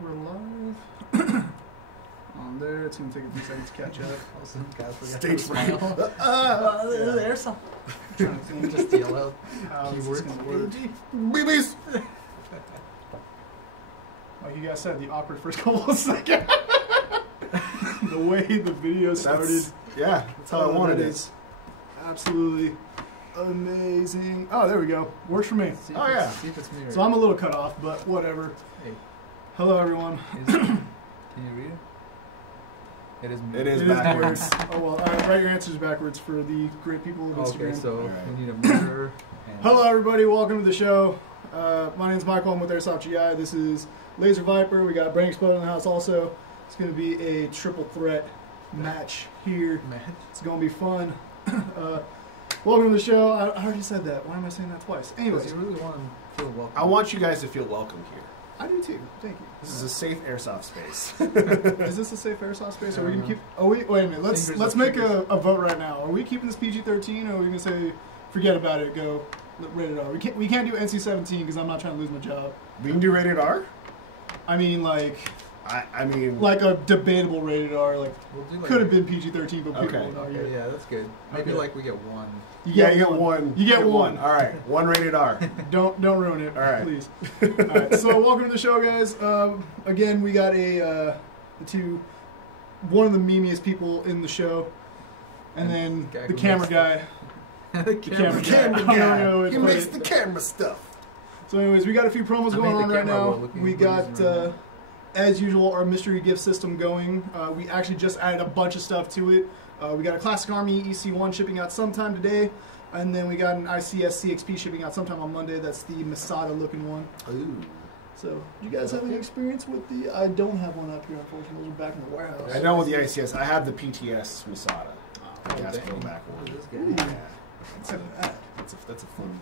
We're live. On there, it's going to take a few seconds to catch up. Stage fright. Airsoft. Trying to Just yell out keywords. BBs! Like you guys said, the awkward first couple of seconds. The way the video started. That's how I wanted it. Is absolutely amazing. Oh, there we go. Works for me. Oh, yeah. See if it's me. So I'm a little cut off, but whatever. Hey. Hello, everyone. Can you read it? It is me. It is backwards. Oh, well, write your answers backwards for the great people of Instagram. Okay, so Right. we need a mirror. And Hello, everybody. Welcome to the show. My name's Michael. I'm with Airsoft GI. This is Lazer Viper. We got Brainexploder in the house also. It's going to be a triple threat match here. It's going to be fun. Welcome to the show. I already said that. Why am I saying that twice? Anyways, Because you really want to feel welcome. I want you guys to feel welcome here. I do too. Thank you. This is a safe airsoft space. Is this a safe airsoft space? Are we gonna keep? Oh, wait a minute. Let's make a vote right now. Are we keeping this PG-13, or are we gonna say forget about it? Go rated R. We can't do NC-17 because I'm not trying to lose my job. We can do rated R? I mean, like a debatable rated R. Like We'll do like could have been PG-13, but people Okay. would argue. Okay, yeah, that's good. Maybe Okay. like we get one. You get one. You get one. All right, one rated R. Don't ruin it, All right. please. All right, so welcome to the show, guys. Again, we got one of the memiest people in the show, and then Guy the who camera makes guy. The camera Camera guy. guy. He Put makes it. the camera stuff. So, anyways, we got a few promos I going made the on right camera now. while looking We at got, these right now. as usual, our mystery gift system going. We actually just added a bunch of stuff to it. We got a Classic Army EC1 shipping out sometime today. And then we got an ICS CXP shipping out sometime on Monday. That's the Masada looking one. Ooh. So, you guys have any experience with the... I don't have one up here, unfortunately. Those are back in the warehouse. I know with the ICS, I have the PTS Masada. Oh, The gas dang. flow back What one. is this Ooh. guy? Yeah. That's a fun,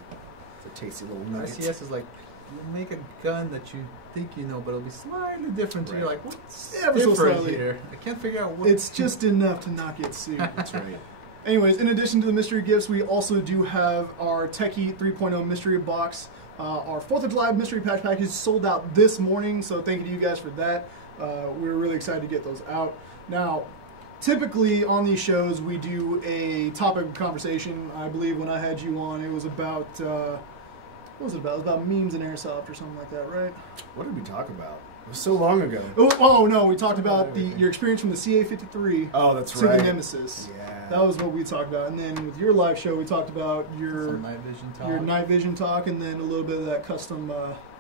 it's a tasty little nugget. ICS is like, you make a gun that you think you know, but it'll be slightly different. So you're Right. like, what's Ever so different slightly. here? I can't figure out what... It's just enough to not get sued. That's right. Anyways, in addition to the mystery gifts, we also do have our Techie 3.0 mystery box. Our 4th of July mystery patch package sold out this morning, so thank you to you guys for that. We're really excited to get those out. Now, typically on these shows, we do a topic of conversation. I believe when I had you on, it was about, what was it about? It was about memes and airsoft or something like that, right? What did we talk about? It was so long ago. Oh no, we talked about your experience from the CA-53 Oh, that's to right. the Nemesis. Yeah. That was what we talked about. And then with your live show, we talked about Some your night vision talk. night vision talk, and then a little bit of that custom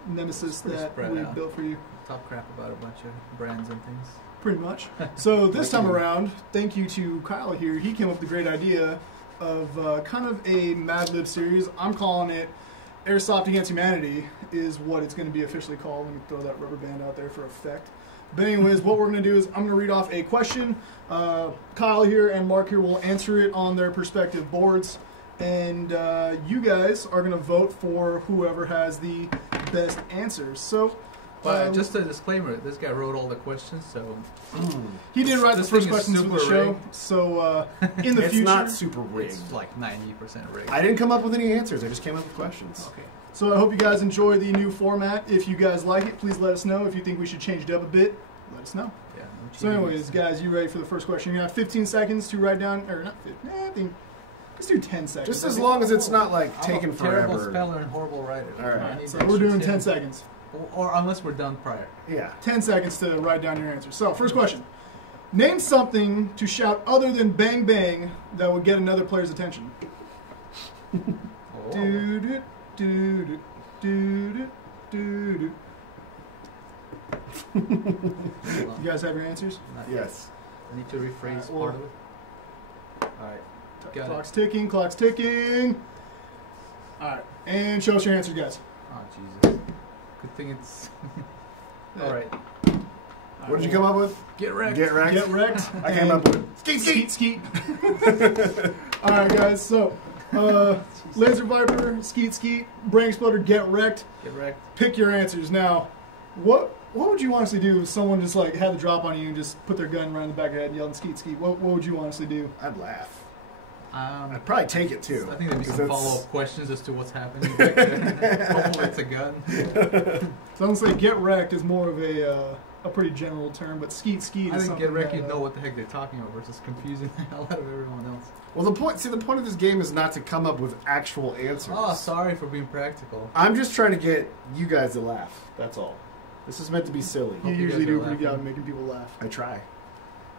Nemesis Pretty that spread we out. built for you. Talk crap about a bunch of brands and things. Pretty much. So this Thank time you. around, thank you to Kyle here. He came up with the great idea of kind of a Mad Lib series. I'm calling it Airsoft Against Humanity is what it's going to be officially called. Let me throw that rubber band out there for effect. But anyways, what we're going to do is I'm going to read off a question. Kyle here and Mark here will answer it on their respective boards. And you guys are going to vote for whoever has the best answers. So, But just a disclaimer, this guy wrote all the questions, so... he did write the This first thing is questions for the super show. rigged. So in the It's future... not super rigged. It's like 90% rigged. I didn't come up with any answers. I just came up with questions. Okay. So I hope you guys enjoy the new format. If you guys like it, please let us know. If you think we should change it up a bit, let us know. Yeah, no So anyways, guys, you ready for the first question? You got 15 seconds to write down, or not 15, I think, let's do 10 seconds. Just as long as it's not like taking I'm a terrible forever. speller and horrible writer. All right. I Alright, need so extra we're doing 10 10 seconds. Or unless we're done prior. Yeah. 10 seconds to write down your answer. So, first question. Name something to shout other than bang bang that would get another player's attention. Oh. Do do do do do do. You guys have your answers? Not yet. Yes. I need to rephrase Well- part of it. Alright. Got Clock's ticking, clock's ticking. Alright, and show us your answers, guys. Oh, Jesus. Good thing it's... Alright. What did you come up with? Get wrecked. Get wrecked. Get wrecked. I came up with skeet Skeet, skeet. skeet. Alright, guys, so Lazer Viper, Skeet Skeet, Brainexploder, Get Wrecked. Get wrecked. Pick your answers. Now, what would you honestly do if someone just like had the drop on you and just put their gun right in the back of the head and yelled Skeet Skeet? What would you honestly do? I'd laugh. I'd probably take it too. I think there'd be some 'cause follow-up questions as to what's happening back there. Hopefully it's a gun. So I'm gonna say get wrecked is more of a pretty general term, but skeet skeet I is think something get wrecked, that, you know what the heck they're talking about versus confusing the hell out of everyone else. Well, the point of this game is not to come up with actual answers. Oh, sorry for being practical. I'm just trying to get you guys to laugh. That's all. This is meant to be silly. You Hope you usually guys are do a pretty good laughing. job at making people laugh. I try.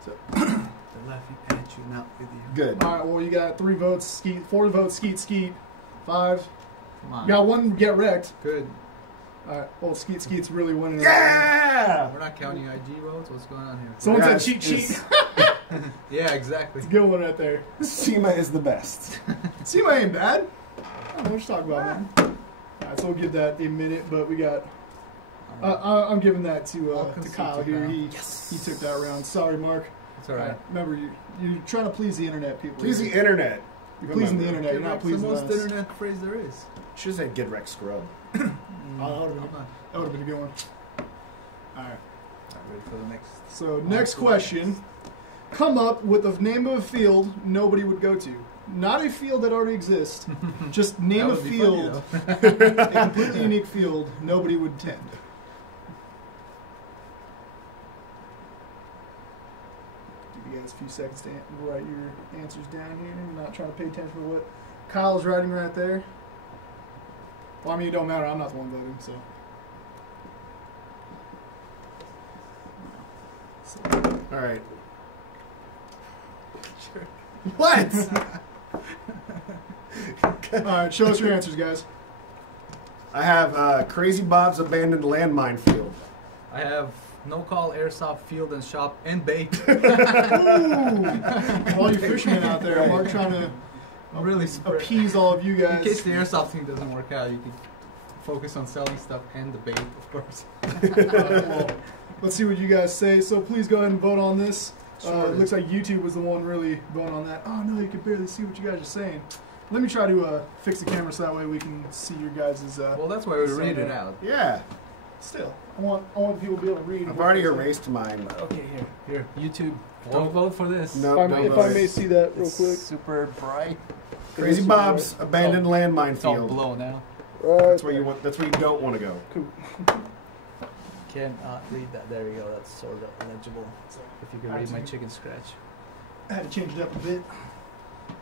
So, They're laughing at you, not with you. Good. all right, well, you got 3 votes, skeet, 4 votes, skeet, skeet, 5. Come on. You got 1 get wrecked. Good. All right, well, skeet, skeet's really winning. Yeah! We're not counting IG votes. What's going on here? Someone Yeah, said cheat it's- sheet. Yeah, exactly. It's a good one right there. SEMA is the best. SEMA ain't bad. I don't know what you're talking about, man. All right, so we'll give that a minute, but we got. I'm giving that I'll to concede Kyle to here. Kyle. He took that round. Sorry, Mark. It's all right. Remember, you're trying to please the internet people. Please the internet. You're pleasing the Remember. internet. You're not It's the pleasing most us. internet phrase there is. Should have said get wrecked scrub. Oh, that I'm would've not. been- that would have been a good one. All right. Ready for the next. So next question: come up with the name of a field nobody would go to. Not a field that already exists. Just name That a would be field, funny, though. a completely unique field nobody would attend. Give you guys a few seconds to write your answers down here. I'm not trying to pay attention to what Kyle's writing right there. Well, I mean, it don't matter. I'm not the one voting, so. All right. Sure. What? All right, show us your answers, guys. I have Crazy Bob's abandoned landmine field. I have no call airsoft field and shop and bait. All you fishermen out there, Mark trying to Really appease all of you In guys. case the airsoft thing doesn't work out, you can focus on selling stuff and the bait, of course. Well, let's see what you guys say. So please go ahead and vote on this. Sure. It looks like YouTube was the one really voting on that. Oh no, you can barely see what you guys are saying. Let me try to fix the camera so that way we can see your guys'. Well, that's why we read it out. Yeah. Still, I want people to be able to read. I've what already they say. erased mine. Okay, here, YouTube. Don't vote for this. No. If I may see that real It's quick. super bright. Crazy Bob's abandoned landmine It's all field. blown out. That's where you want. That's where you don't want to go. Cool. Cannot read that. There we go. That's sort of legible. If you can read my chicken scratch. I had to change it up a bit,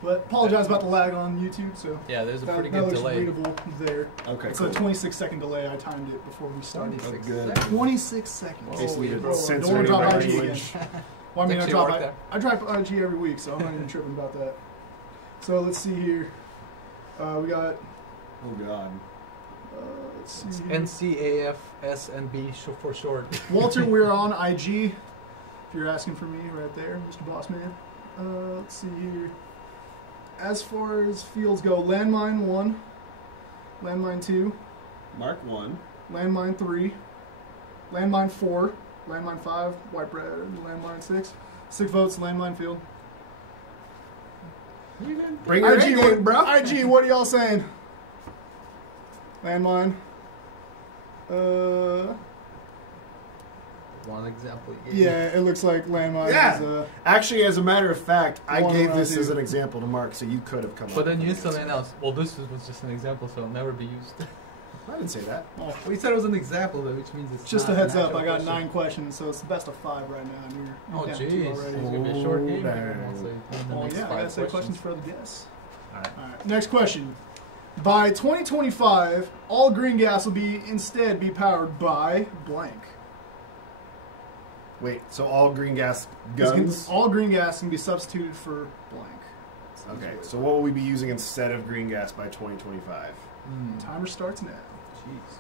but apologize about the lag on YouTube. So Yeah, there's a that, pretty that good looks delay. readable there. Okay. It's Cool. a 26-second delay. I timed it before we started. 26 Good. seconds. 26 seconds. In case we need Bro, to don't censor wanna drop anybody. IG again. Well, I mean, Actually worked there. I drop IG every week, so I'm not even tripping about that. So let's see here. We got. Oh God. Let's It's see. Here. NCAF SNB for short. Walter, we're on IG. If you're asking for me, right there, Mr. Bossman. Let's see here. As far as fields go, landmine 1, landmine 2, Mark 1. landmine 3, landmine 4, landmine 5, white bread, landmine 6. 6 votes, landmine field. Bring your IG, A what, game, bro. IG, what are y'all saying? Landmine. One example. you gave. Yeah, it looks like landmine Yeah. is Actually, as a matter of fact, I One gave around this as you. an example to Mark, so you could have come up. But then with you an used something answer. else. Well, this was just an example, so it'll never be used. I didn't say that. oh, We said it was an example, though, which means it's just a not heads an up. actual I got question. 9 questions, so it's the best of 5 right now. And you're Oh, down 2 jeez. already. It's going to be a short game. dang. here. We'll say in the Oh next yeah, I 5 gotta say questions for other guests. Alright. All right, next question. By 2025, all green gas will instead be powered by blank. Wait, so all green gas It's guns? all green gas can be substituted for blank. Okay, so what will we be using instead of green gas by 2025? Timer starts now. Jeez.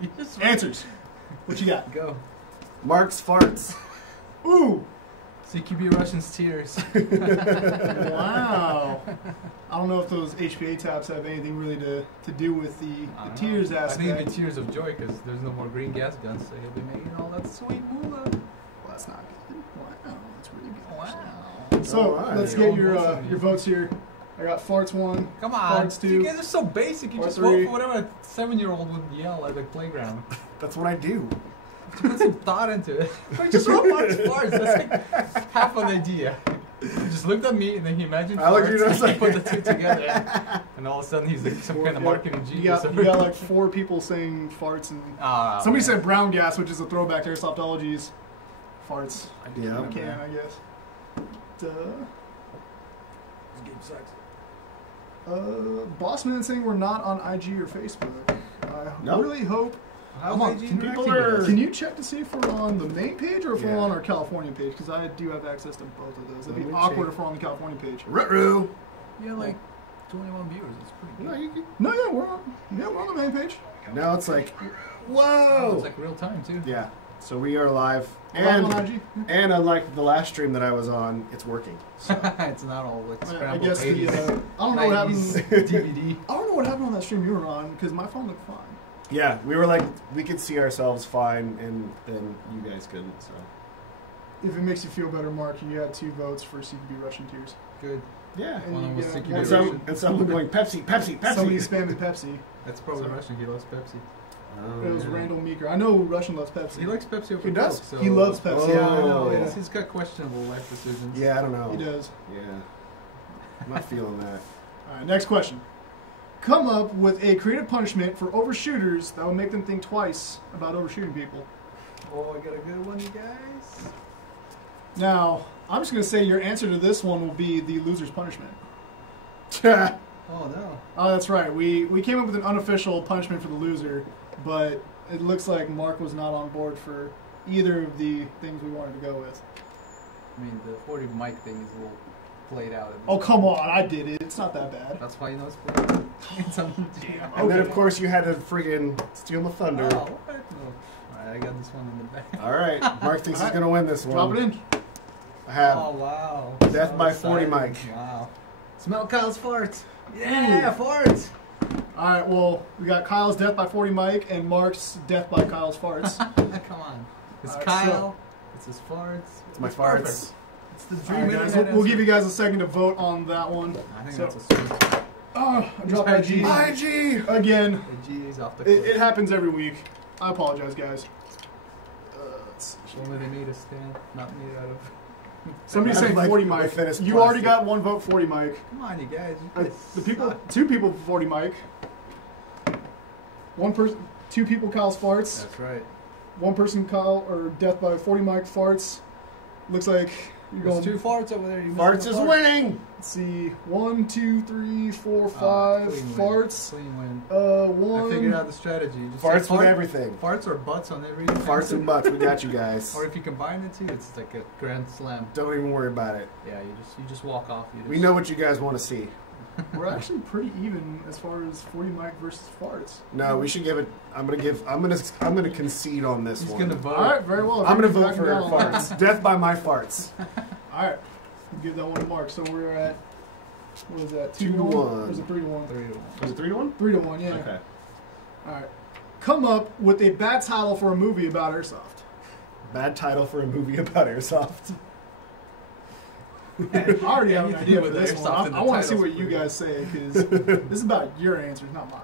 You just Answers. What you got? go. Mark's farts. Ooh! CQB Russian's tears. Wow. I don't know if those HPA tabs have anything really to do with the tears I think it'd aspect. be tears of joy because there's no more green gas guns, so he'll be making all that sweet moolah. Wow. that's not good. Wow, that's really good. Wow. So Alright. let's get your votes here. I got farts 1. Come on. Farts 2. You guys are so basic. You Farts just 3. vote for whatever a 7-year-old would yell at the playground. That's what I do. Put some thought into it. Just wrote farts. That's like half an idea. He just looked at me and then he imagined I looked at you and I farts was and he like- put the two together. And all of a sudden he's like some kind of marketing You genius. got, you got like 4 people saying farts, and Ah, somebody man. said brown gas, which is a throwback to Airsoftology's farts. Yeah. I can, I guess. Duh. This game sucks. Bossman saying we're not on IG or Facebook. I Nope. really hope. How's Come on, IG can interacting people with are- us? Can you check to see if we're on the main page or if we're Yeah. on our California page? Because I do have access to both of those. It'd Let be me awkward check. if we're on the California page. Ruh-roh. You have like 21 viewers. It's pretty good. No, you can. No, yeah, we're on the main page. Now it's like, Oh, whoa. it's like real time too. Yeah. So we are live, Live and on IG. and unlike the last stream that I was on, it's working. So. It's not all like I scrambled guess the 80s, I don't know what 90s happened. DVD. I don't know what happened on that stream you were on because my phone looked fine. Yeah, we were like, we could see ourselves fine, and then you guys couldn't. So If it makes you feel better, Mark, you had 2 votes for CQB Russian Tears. Good. yeah. And One of you them was got CQB one And Russian. vote. someone going Pepsi, Pepsi, Pepsi. Somebody spamming Pepsi. That's probably Sorry. Russian. He loves Pepsi. Oh, It was yeah. Randall Meeker. I know Russian loves Pepsi. He likes Pepsi over He does? Coke, so He loves Pepsi. Oh. Yeah, I know. Yeah. Yeah. He's got questionable life decisions. Yeah, I don't know. He does. Yeah, I'm not feeling that. All right, next question. Come up with a creative punishment for overshooters that will make them think twice about overshooting people. Oh, I got a good one, you guys. Now, I'm just going to say your answer to this one will be the loser's punishment. Oh no. Oh, that's right. We came up with an unofficial punishment for the loser, but it looks like Mark was not on board for either of the things we wanted to go with. I mean, the 40 mic thing is a little played out. Oh, come on. I did it. It's not that bad. That's why you know it's played. It's on Damn. And then, Okay. of course, you had to friggin' steal my thunder. Oh, what? No. Alright, I got this one in the back. All right, Mark thinks he's Alright. gonna win this one. Drop it in. I have. Oh, wow. Death by 40 exciting. mic. Wow. Smell Kyle's farts. Yeah, farts. All right, well, we got Kyle's Death by 40 Mike and Mark's Death by Kyle's Farts. Come on. It's Alright, Kyle. It's his farts. It's my Perfect. farts. It's the All dream right, guys, internet we'll give answer. you guys a second to vote on that one. I think So- that's a swing. Oh, I dropped my G. IG. Again, The G is off the it cliff. happens every week. I apologize, guys. Let's see. Only they made a stand, not made out of. Somebody Like saying 40 the Mike. thinnest You already plastic. got 1 vote 40 Mike. Come on, you guys. You guys The people, suck. 2 people for 40 Mike. 1 person, 2 people Kyle's Farts. That's right. 1 person Kyle or Death by 40 Mike Farts. Looks like you're There's going. 2 farts over there. You missed Farts the is fart. winning. Let's see, 1, 2, 3, 4, Ah, 5 clean win. farts. Clean win. I 1. figured out the strategy. Just Farts say with fart- everything. Farts or butts on every Farts answer. and butts. We got you guys. Or if you combine the two, it's like a grand slam. Don't even worry about it. Yeah, you just walk off. You just, We know what you guys want to see. We're actually pretty even as far as 40 Mike versus farts. No, we should give it. I'm gonna concede on this He's one. gonna vote. All right, very well. I'm gonna Everybody's vote for backing down on that. farts. Death by my farts. All right, we'll give that one to Mark. So we're at, what is that? 2 to 1? 1. Or is it 3 to 1? 3 to 1. Was it 3 to 1? 3 to 1, yeah. Okay. All right. Come up with a bad title for a movie about airsoft. Bad title for a movie about airsoft. I already have an Anything idea for with this airsoft one. in I the want to see title's what you pretty guys say because this is about your answers, not mine.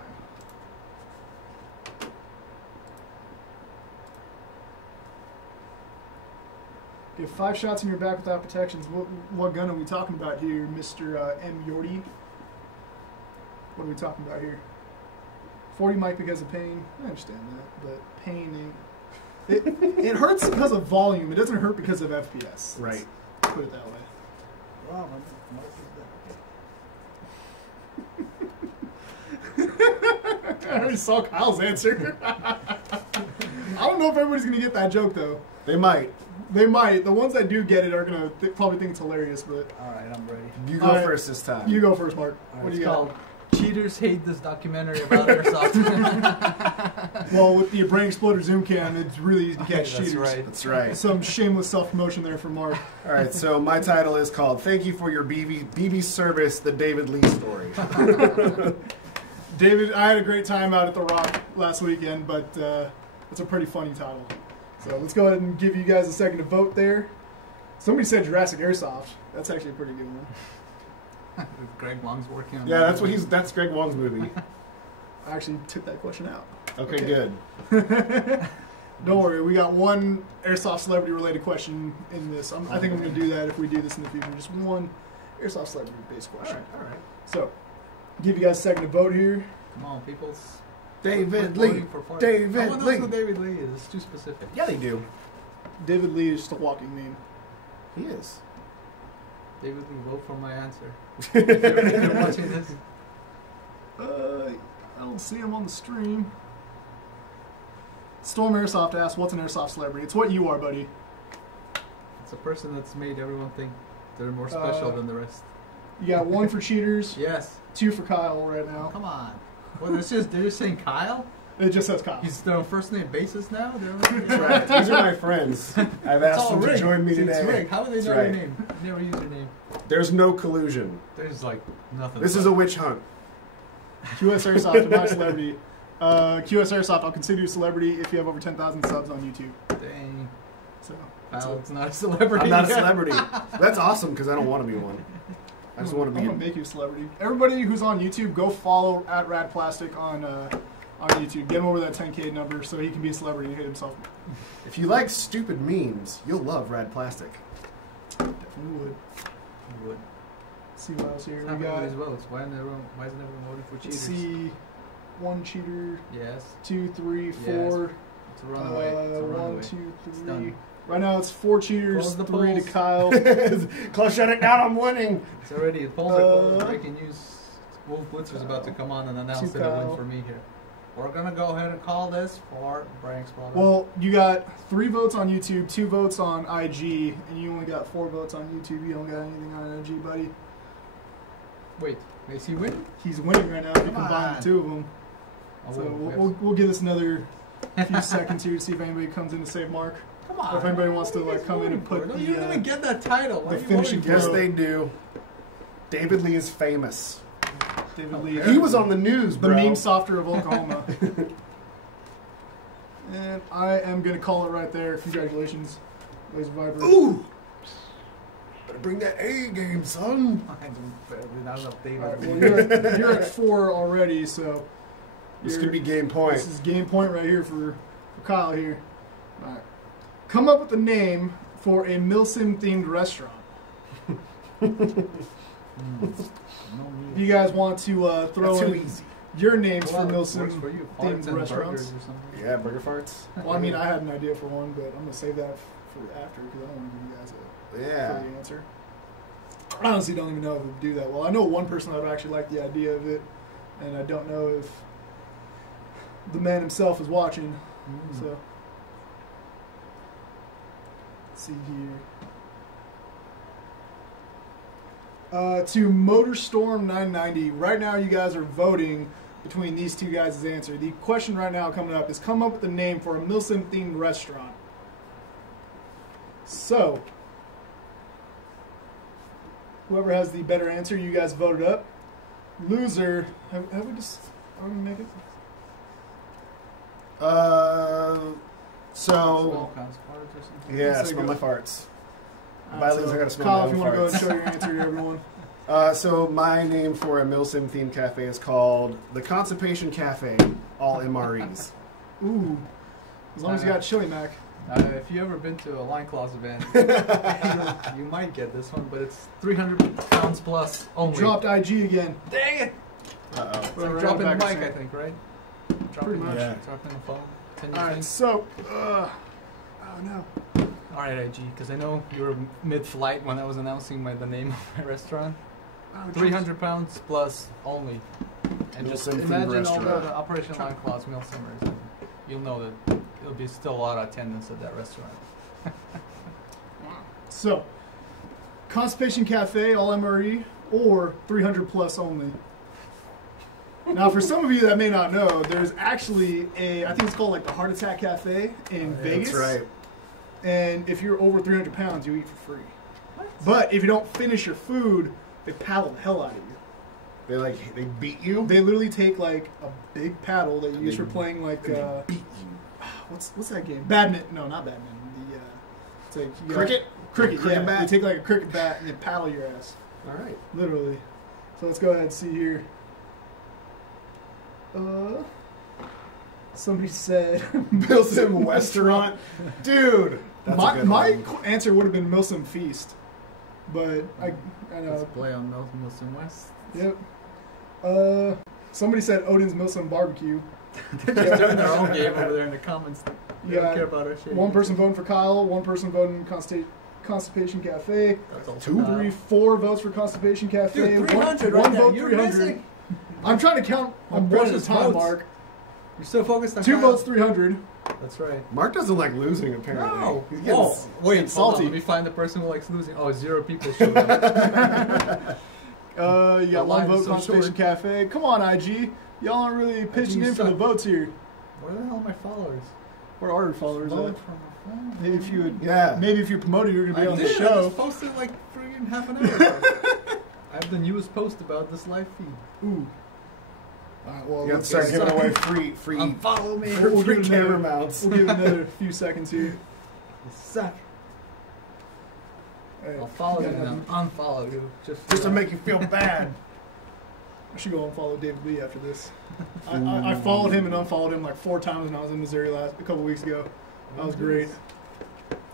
Get 5 shots in your back without protections. What gun are we talking about here, Mr. M. Yordi? What are we talking about here? 40 mic because of pain. I understand that, but pain ain't. It hurts because of volume. It doesn't hurt because of FPS. Right. Let's put it that way. Wow, my I already saw Kyle's answer. I don't know if everybody's gonna get that joke though. They might. They might. The ones that do get it are gonna probably think it's hilarious. But Alright, I'm ready. You go All right. first this time. you go first, Mark. Alright, What do it's you got? called Cheaters Hate This Documentary About Airsoft. Well, with the Brainexploder zoom cam, it's really easy to catch That's cheaters. right. That's right. Some shameless self-promotion there from Mark. All right, so my title is called "Thank You for Your BB Service: The David Lee Story." David, I had a great time out at the Rock last weekend, but it's a pretty funny title. So let's go ahead and give you guys a second to vote there. Somebody said Jurassic Airsoft. That's actually a pretty good one. Greg Wong's working on Yeah, that. that's Greg Wong's movie. I actually took that question out. Okay, Okay. good. Don't worry, we got one Airsoft celebrity related question in this. I think I'm going to do that if we do this in the future. Just one Airsoft celebrity based question. All right. So, give you guys a second to vote here. Come on, peoples. David We're Lee. voting for parts. David No one knows Lee. who David Lee is. It's too specific. Yeah, they do. David Lee is just a walking meme. He is. David Lee, vote for my answer. If you're watching this. I don't see him on the stream. Storm Airsoft asks, what's an Airsoft celebrity? It's what you are, buddy. It's a person that's made everyone think they're more special than the rest. You got one for cheaters, Yes. two for Kyle right now. Come on. Well, they're just saying Kyle? It just says Kyle. He's their first name basis now? That's right. These are my friends. I've asked them to join me It's today. Rick. How do they That's know right. your name? Never use your name. There's no collusion. There's like nothing. This is a witch hunt. QS Airsoft, my celebrity. QS Airsoft, I'll consider you a celebrity if you have over 10,000 subs on YouTube. Dang. So, that's Kyle's it. not a celebrity. I'm not a celebrity. That's awesome because I don't want to be one. I just want to I'm be. gonna make you a celebrity. Everybody who's on YouTube, go follow at @radplastic on YouTube. Get him over that 10K number so he can be a celebrity and hit himself. If you like stupid memes, you'll love Rad Plastic. Definitely would. You would. See what else here It's we not got. these votes. Why isn't everyone voting for Let's cheaters? see, one cheater, Yes. 2, 3, Yes. 4. It's a runaway. It's a runaway. 1, 2, It's 3. done. Right now it's 4 cheaters, Close the 3 to polls. Kyle. Close, shut it down. I'm winning. It's already polls are closed. Breaking news. Wolf Blitzer's about to come on and announce that it win for me here. We're gonna go ahead and call this for Brainexploder. Well, you got 3 votes on YouTube, 2 votes on IG, and you only got 4 votes on YouTube. You don't got anything on IG, buddy. Wait, is he winning? He's winning right now if you Come combine on. the two of them. Oh, So wait, we'll give this another few seconds here to see if anybody comes in to save Mark. come on. Or if anybody wants to What are you like come in and voting put for? the, You don't even get that title. Why the are you finishing voting Yes, for it? they do. David Lee is famous. David Lee. He was on the news, the bro. meme softer of Oklahoma. And I am gonna call it right there. Congratulations, Lazer Viper. Ooh. Better bring that A game, son. Not enough data. All right, well, you're at 4 already, so This you're- could be game point. This is game point right here for Kyle here. All right. Come up with a name for a Milsim themed restaurant. If you guys want to throw That's too in easy. your names Well, for it works Milsim for you. themed Farts and restaurants. burgers or something. Yeah, burger farts. Well, I mean, I had an idea for one, but I'm gonna save that for after because I don't want to give you guys a Yeah. fully answer. I honestly don't even know if it would do that well. I know one person that would actually like the idea of it, and I don't know if the man himself is watching. So, let's see here. To MotorStorm 990, right now you guys are voting between these two guys' answer. The question right now coming up is come up with a name for a Milsim themed restaurant. So, whoever has the better answer, you guys voted up. Loser, have we just, are we make it? So Smell counts farts or something. yeah, So smell go. my farts. All By right, Loser, so I gotta smell Kyle, my if you own want to go farts. and show your answer to everyone. So my name for a Milsim themed cafe is called the Constipation Cafe, all MREs. Ooh, as long as you got Chili Mac. If you ever been to a line class event, you might get this one, but it's 300 pounds plus only. Dropped IG again. Dang it! Uh-oh. It's Right like on dropping the back mic, to I center. think, right? Pretty much. Yeah. Dropping the phone. Can you All right, think? so, oh no. All right, IG, because I know you were mid-flight when I was announcing the name of my restaurant. Oh, jeez. 300 pounds plus only. And just Milsim themed imagine all restaurant. the Operation Line Class meal simmers. You'll know that there'll be still a lot of attendance at that restaurant. So, Constipation Cafe, all MRE, or 300 plus only. Now, for some of you that may not know, there's actually I think it's called like the Heart Attack Cafe in Vegas. That's right. And if you're over 300 pounds, you eat for free. But if you don't finish your food, they paddle the hell out of you. They beat you. They literally take like a big paddle that you use for playing like, And they beat you. what's that game? Badminton? No, not badminton. The it's like you got- Cricket? Cricket. Cricket Yeah, bat? you take like a cricket bat and you paddle your ass. All right. Literally. So let's go ahead and see here. Somebody said Milsim Restaurant. Dude. That's a good my one. answer would have been Milsim Feast, but I know. Let's play on Milsim West. Yep. Somebody said Odin's Milsim Barbecue. They're just doing their own game over there in the comments. They don't care about our shit. One person voting for Kyle. One person voting Constipation Cafe. That's all 2, 3, 4 votes for Constipation Cafe. Dude, 300 one right now. vote, You're 300. missing. I'm trying to count on My one at a precious time, votes. Mark. You're so focused on 2 Kyle. votes, 300. That's right. Mark doesn't like losing, apparently. No. He's getting Whoa. Wait, hold salty. on. Let me find the person who likes losing. Oh, 0 people showed up. You got The one line is vote, so Constipation short. Cafe. Come on, IG. Y'all aren't really pitching you in for the suck. votes here. Where the hell are my followers? Where are your followers Vote at? from my phone. Maybe if you would, Yeah. maybe if you're promoted, you're gonna be I on did. the I show. just posted like friggin' half an hour ago. I have the newest post about this live feed. Ooh. All right, well, You got to let's start get giving started. away free Unfollow me. We'll free give it camera another- mounts. We'll give it another few seconds here. You suck. Hey, I'll follow you yeah, and then unfollow you. Just to make you feel bad. I should go and follow David Lee after this. I followed him and unfollowed him like 4 times when I was in Missouri a couple weeks ago. That was great.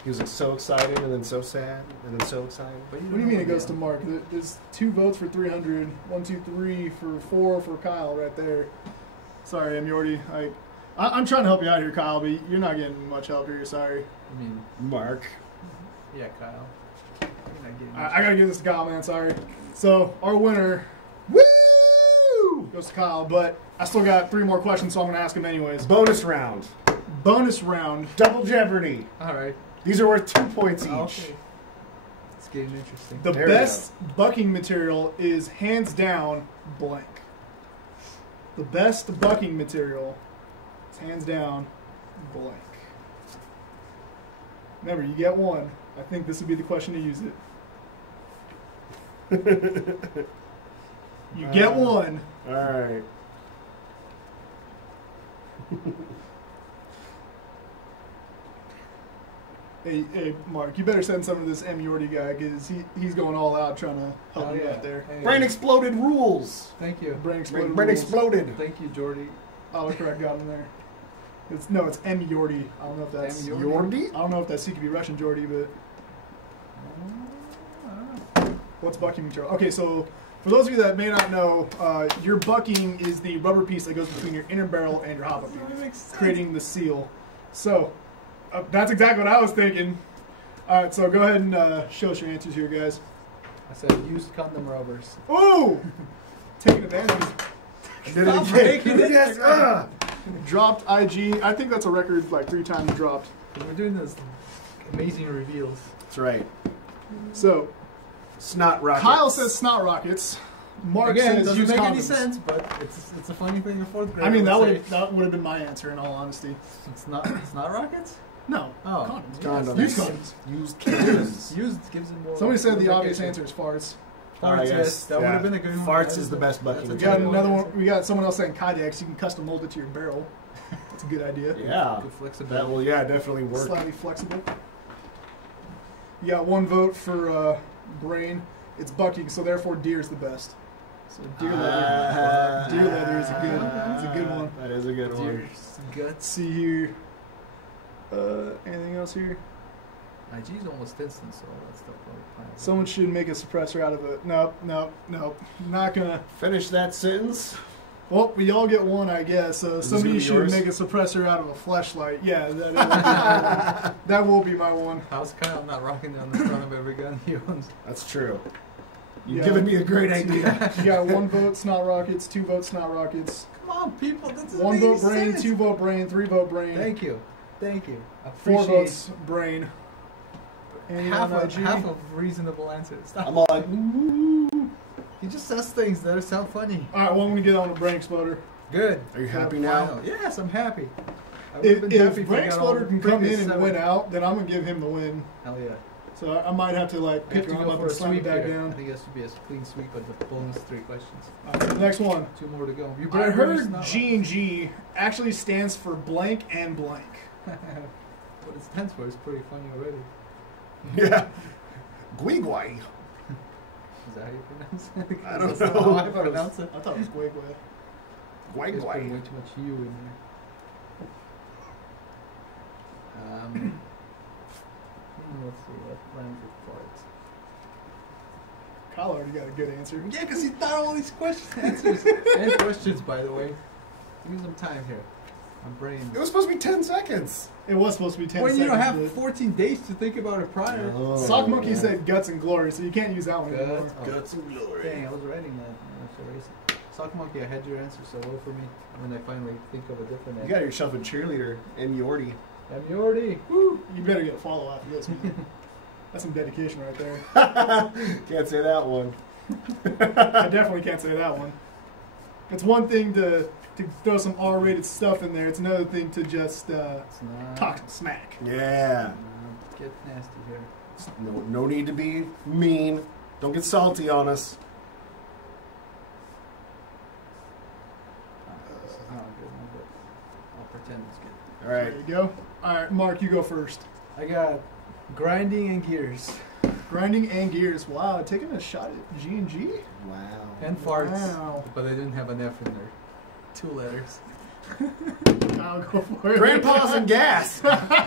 He was like so excited and then so sad and then so excited. But What do you mean it goes to Mark? There's 2 votes for 300, 1, 2, 3 for 4 for Kyle right there. Sorry, I'm Yordi. I'm trying to help you out here, Kyle, but you're not getting much help here. Sorry. I mean, Mark. yeah, Kyle. You're not getting I gotta give this to Kyle, man. Sorry. So our winner Woo! goes to Kyle, but I still got 3 more questions, so I'm gonna ask him anyways. Bonus round. Bonus round. Double Jeopardy. All right. These are worth 2 points each. Okay. It's getting interesting. The There we best bucking material is hands down blank. The best bucking material is hands down blank. Remember, you get 1. I think this would be the question to use it. You get 1. All right. Hey, Mark, you better send some of this M. Yordi guy because he's going all out trying to help Oh, you yeah. out there. Hey, Brain exploded rules. Thank you. Brain exploded. Brain rules. exploded. Thank you, Jordy. Autocorrect got him there. It's M. Yordi. I don't know if that's M. Yordi? I don't know if that's CQB Russian Jordy, but what's bucking material? Okay, so for those of you that may not know, your bucking is the rubber piece that goes between your inner barrel and your hop up unit, creating the seal. So that's exactly what I was thinking. All right, so go ahead and show us your answers here, guys. I said used condom rubbers. Ooh, taking advantage. I did Stop it breaking again. it. Yes. Dropped IG. I think that's a record, like 3 times dropped. We're doing this amazing reveals. That's right. So Snot rockets. Kyle says snot rockets. Mark Again, says doesn't use make condoms. any sense, but it's a funny thing in 4th grade. I mean, would that would have been my answer in all honesty. It's not rockets. No. Oh, Condoms. Condoms. Use condoms. Used condoms. Used gives it more. Somebody said the obvious lubrication. answer is farts. Farts, yes, yes, that would yeah. have been a good one. Farts is the best bucking That's a We good got material. another answer. one. We got someone else saying Kydex. You can custom mold it to your barrel. That's a good idea. Yeah. Good flexibility. That will, yeah, definitely work. Slightly flexible. You got 1 vote for Brain. It's bucking, so therefore deer's the best. So deer leather. Deer leather is a good one. That is a good one. Deer's guts. Let's see here. Anything else here? IG's almost instant, so that's the point. Someone should make a suppressor out of it. Nope. Not gonna. Finish that sentence. Well, we all get 1, I guess. So Is this somebody gonna be should yours? make a suppressor out of a fleshlight. Yeah, that will be my one. How's Kyle not rocking down the front of every gun he owns? That's true. You've Yeah. given me a great idea. You got 1 vote snot rockets, 2 votes snot rockets, Come on, people. That doesn't 1 make any vote brain, sense. 2 vote brain, 3 vote brain, Thank you. Thank you. 4 Appreciate votes brain. Anything half on of, IG? half of reasonable answers. Stop. I'm all like, ooh. He just says things that sound funny. All right, well, I'm gonna get on a Brainexploder. Good. Are you happy now? Final. Yes, I'm happy. I would've been If happy if I got all the Brainexploder can come in previous and 7. win out, then I'm gonna give him the win. Hell yeah. So I might have to like We have pick to him go up for and a slam it sweep back here. I down. think it has to be a clean sweep, but the bonus 3 questions. All right, the next one. 2 more to go. You I better heard not- G&G actually stands for blank and blank. What it stands for is pretty funny already. Yeah. Guigwai. Is that how you pronounce it? I don't That's not know. how I pronounce it. I thought it was Guigway. There's way Guigwai. too much U in there. Let's see, what rhymes with farts? Kyle already got a good answer. Yeah, because he thought all these answers. And questions, by the way. Give me some time here. My brain. It was supposed to be 10 seconds. It was supposed to be 10 When seconds. you don't have but 14 days to think about it prior. Oh, Sock Monkey yeah. said guts and glory, so you can't use that one Guts. anymore. Oh. Guts and glory. Dang, I was writing that. I should erase it. Sock Monkey, I had your answer so low for me. When I finally think of a different You answer. got yourself a cheerleader in Yordi. I'm Yordi. Woo! You better get a follow after this, man. That's some dedication right there. Can't say that one. I definitely can't say that one. It's one thing to throw some R-rated stuff in there. It's another thing to just It's not. talk smack. Yeah. Get nasty here. No need to be mean. Don't get salty on us. This is not a good one, but I'll pretend it's good. All right. There you go. All right, Mark, you go first. I got grinding and gears. Grinding and gears. Wow, taking a shot at G&G? Wow. And farts. Wow. But they didn't have an F in there. 2 letters. I'll go for it. Grandpa's and gas.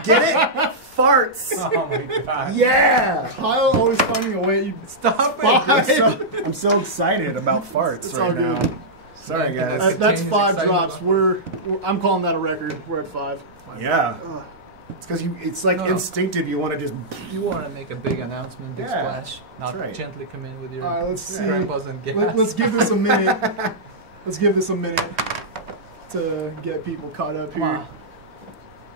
Get it? Farts. Oh my god. Yeah. Kyle always finding a way. You Stop Five. it. I'm so excited about farts It's right all now. good. Sorry, Yeah, guys. That's Change 5 excitement. drops. I'm calling that a record. We're at 5. Yeah. Ugh. It's because it's like No. instinctive. You want to just. You want to make a big announcement, big Yeah, splash, not that's right. gently come in with your All right, let's see. grandpas and gas. Let's give this a minute. Let's give this a minute to get people caught up here. Wow.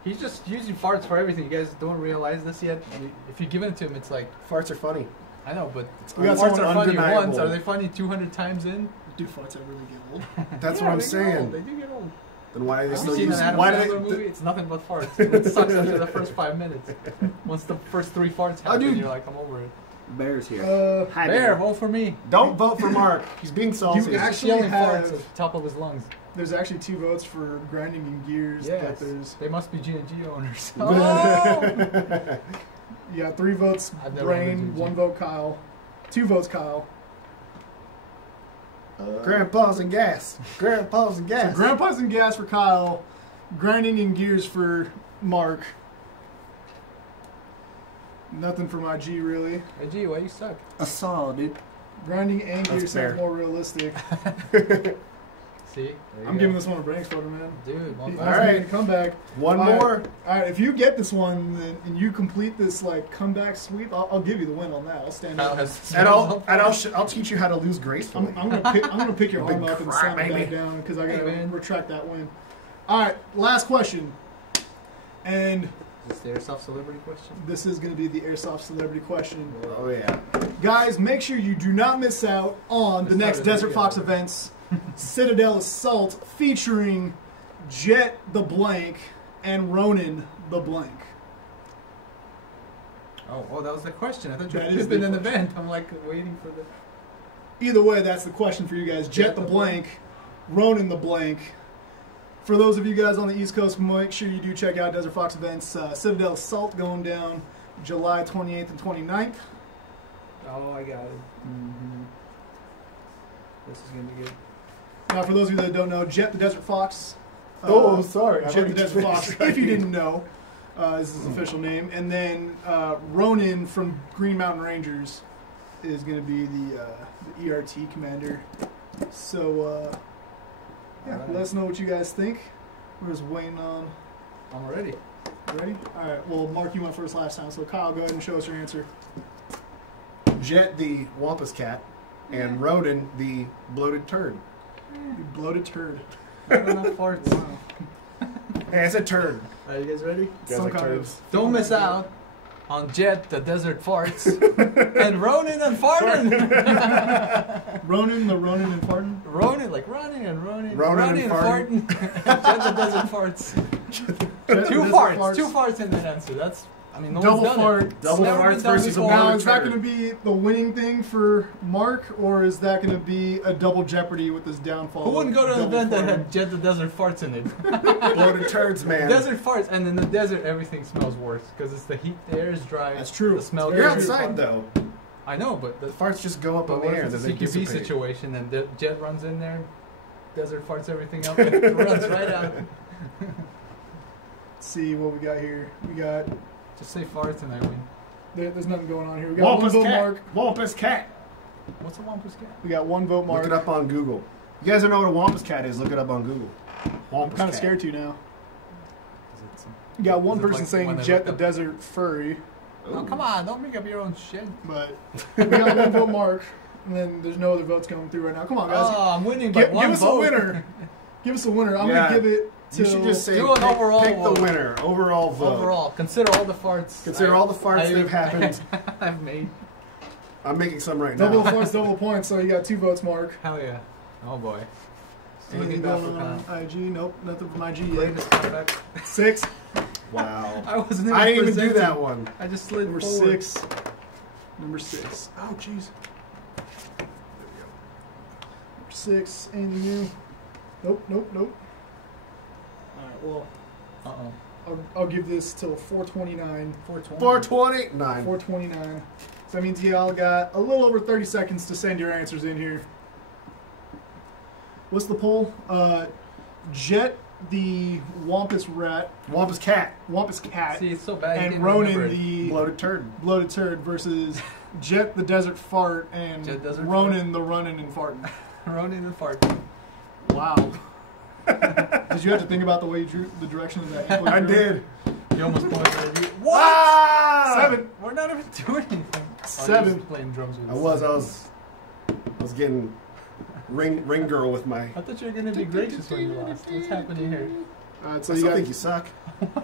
He's just using farts for everything. You guys don't realize this yet. If you give it to him, it's like, Farts are funny. I know, but We got farts someone are funny undeniable. once. Are they funny 200 times in? Do farts ever really get old? That's Yeah, what I'm they get saying. old. They do get old. Then why are they Have still you seen an using? Adam Why do Sandler movie? It's nothing but farts. It sucks after the first 5 minutes. Once the first 3 farts happen, dude. you're like, I'm over it. Bear's here. Hi, Bear, Bear. vote for me. Don't vote for Mark. He's being salty. You He's just actually yelling have- farts at the top of his lungs. There's actually 2 votes for grinding and gears. Yes, But there's they must be G&G owners. you got 3 votes I've never Brain, heard of G&G. 1 vote Kyle, 2 votes Kyle. Grandpa's and gas. Grandpa's and So gas. Grandpa's and gas for Kyle, grinding and gears for Mark. Nothing for my G really. Hey, G, why you suck? A saw, dude. Grinding and That's gears fair. sounds more realistic. See? There you I'm go. giving this one a Brainexploder, man. Dude, one He- vote. All right. he's making a comeback. One All right. more. All right, if you get this one and you complete this like comeback sweep, I'll give you the win on that. I'll stand Kyle up. has And I'll teach you how to lose gracefully. I'm gonna pick your Big arm up and crap, slam it back baby. down because I Hey, gotta man. retract that win. All right, last question, and Is this the Airsoft celebrity question? this is gonna be the Airsoft celebrity question. Oh yeah. Guys, make sure you do not miss out on the Let's next start it Desert again. Fox events, Citadel Assault featuring Jet the Blank and Ronin the Blank. Oh, that was the question. I thought you That were is flipping the an event. I'm like waiting for the. Either way, that's the question for you guys. Jet the Blank, Ronin the Blank. For those of you guys on the East Coast, make sure you do check out Desert Fox events. Citadel Assault going down July 28th and 29th. Oh, I got it. Mm-hmm. This is gonna be good. Now, for those of you that don't know, Jet the Desert Fox. Sorry. Jet the Desert Fox, if you didn't know, is his official name. And then Ronin from Green Mountain Rangers is going to be the ERT commander. So, yeah, Alright. let us know what you guys think. We're just waiting on. I'm ready. Ready? All right. Well, Mark, you went first last time, so Kyle, go ahead and show us your answer. Jet the Wampus cat, and Ronin the bloated turd. You bloated turd. Not enough farts. Wow. Hey, I said turd. Are you guys ready? You guys Some like kind turds? of- Don't miss out on Jet the Desert Farts and Ronin and Fartin. Ronin, the Ronin and Fartin. Ronin, like running and Ronin. Ronin and Fartin. Jet the Desert Farts. Jet the Two Desert farts. Two farts in that answer. That's I mean, no Double one's done fart. it. Double Never farts been done versus a before. Now, bloated is that turd. going to be the winning thing for Mark, or is that going to be a double jeopardy with this downfall? Who wouldn't go to an Double event that farting? had Jet the Desert farts in it? Bloated turds, man. Desert farts, and in the desert everything smells worse because it's the heat. The air is dry. That's true. The smell. You're goes- outside though. I know, but The farts just go up but in the what air. if Then it's a they CQB dissipate. situation and Jet runs in there, desert farts everything out, and runs right out. Let's see what we got here. We got Just say farts and I win. there's nothing going on here. We got one Wampus vote cat. Mark. Wampus cat. What's a wampus cat? We got one vote Mark. Look it up on Google. You guys don't know what a wampus cat is? Look it up on Google. Wampus I'm kind of cat. scared to now. Is it some, You got one Is it person like saying when they Jet looked the up- Desert Furry, Oh, come on, don't make up your own shit. but we got one vote Mark, and then there's no other votes coming through right now. Come on, guys. Oh, I'm winning by Give one us vote. a winner. Give us a winner. I'm Yeah. going to give it to... You should just say Do an overall pick the vote. winner. Overall vote. Overall, consider all the farts. Consider all the farts that have happened. I've made. I'm making some right now. Double points, double points. So you got 2 votes, Mark. Hell yeah. Oh boy. Still Anything looking bad for going on Kyle. IG? Nope, nothing from IG Brain yet. is coming back. 6. Wow. I wasn't I didn't even do presented. that one. I just slid Number forward. 6. Number 6. Oh, jeez. There we go. Number 6. Anything new? Nope, nope, nope. Alright, well, Uh-oh. I'll give this till 4:29. 420. 429. 4:29. So that means y'all got a little over 30 seconds to send your answers in here. What's the poll? Jet the Wampus Rat, Wampus cat. Wampus Cat, See, it's so bad. you and didn't remember Ronan it. the Bloated turd. Bloated Turd versus Jet the Desert Fart and Jet Desert Ronan the Runnin' and Fartin'. Ronan the fart. Wow. Did you have to think about the way you drew the direction of that? I did. You almost pointed at me. What? Ah! 7. We're not even doing anything. 7. Oh, you're playing drums with I us. was getting ring girl with my. I thought you were gonna be gracious when you lost. What's happening here? Alright, I so you still got think you suck.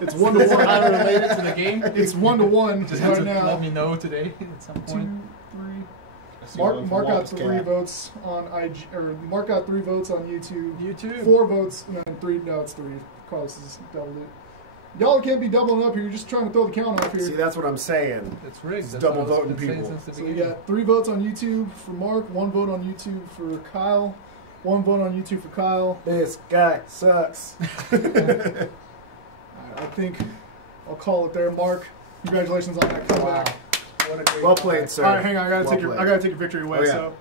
it's 1 to 1. Not related to the game. It's 1 to 1 Just have right to now. let me know today at some 2, point. 3. Mark got 3 votes on IG, or Mark got 3 votes on YouTube. You too. 4 votes, and then 3. No, it's 3. Carlos has doubled it. Y'all can't be doubling up here. You're just trying to throw the count off here. See, that's what I'm saying. It's rigged. That's double what I was voting been saying people. since the So you beginning. got 3 votes on YouTube for Mark, 1 vote on YouTube for Kyle, 1 vote on YouTube for Kyle. This guy sucks. Alright, I think I'll call it there. Mark, congratulations on that comeback. Wow. What a great Well played, sir. All right, hang on. I gotta Well take your played. victory away. Oh, yeah. So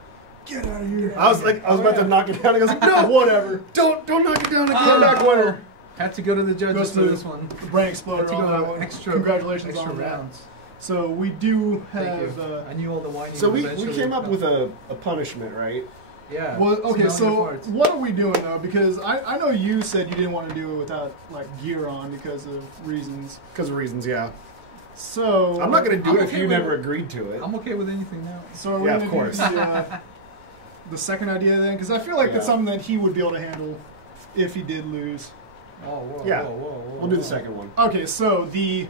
get out of here. I was about to knock it down. I was like, no, Whatever. don't knock it down again. Comeback winner. Had to go to the judges Goes for to this one. Brainexploder Had to on go that one. extra. Congratulations extra on that. rounds. So we do Thank have. you. I knew all the whining. So we eventually came up would with come. a punishment, right? Yeah. Well, okay. Smelling So your farts. what are we doing though? Because I know you said you didn't want to do it without like gear on because of reasons. Because of reasons, yeah. So I'm not going to do I'm it if okay you with never it. agreed to it. I'm okay with anything now. So are we Yeah, gonna of course. do the second idea then? Because I feel like that's Yeah. something that he would be able to handle if he did lose. Oh, whoa, Yeah. whoa. We'll do the second one. Okay, so the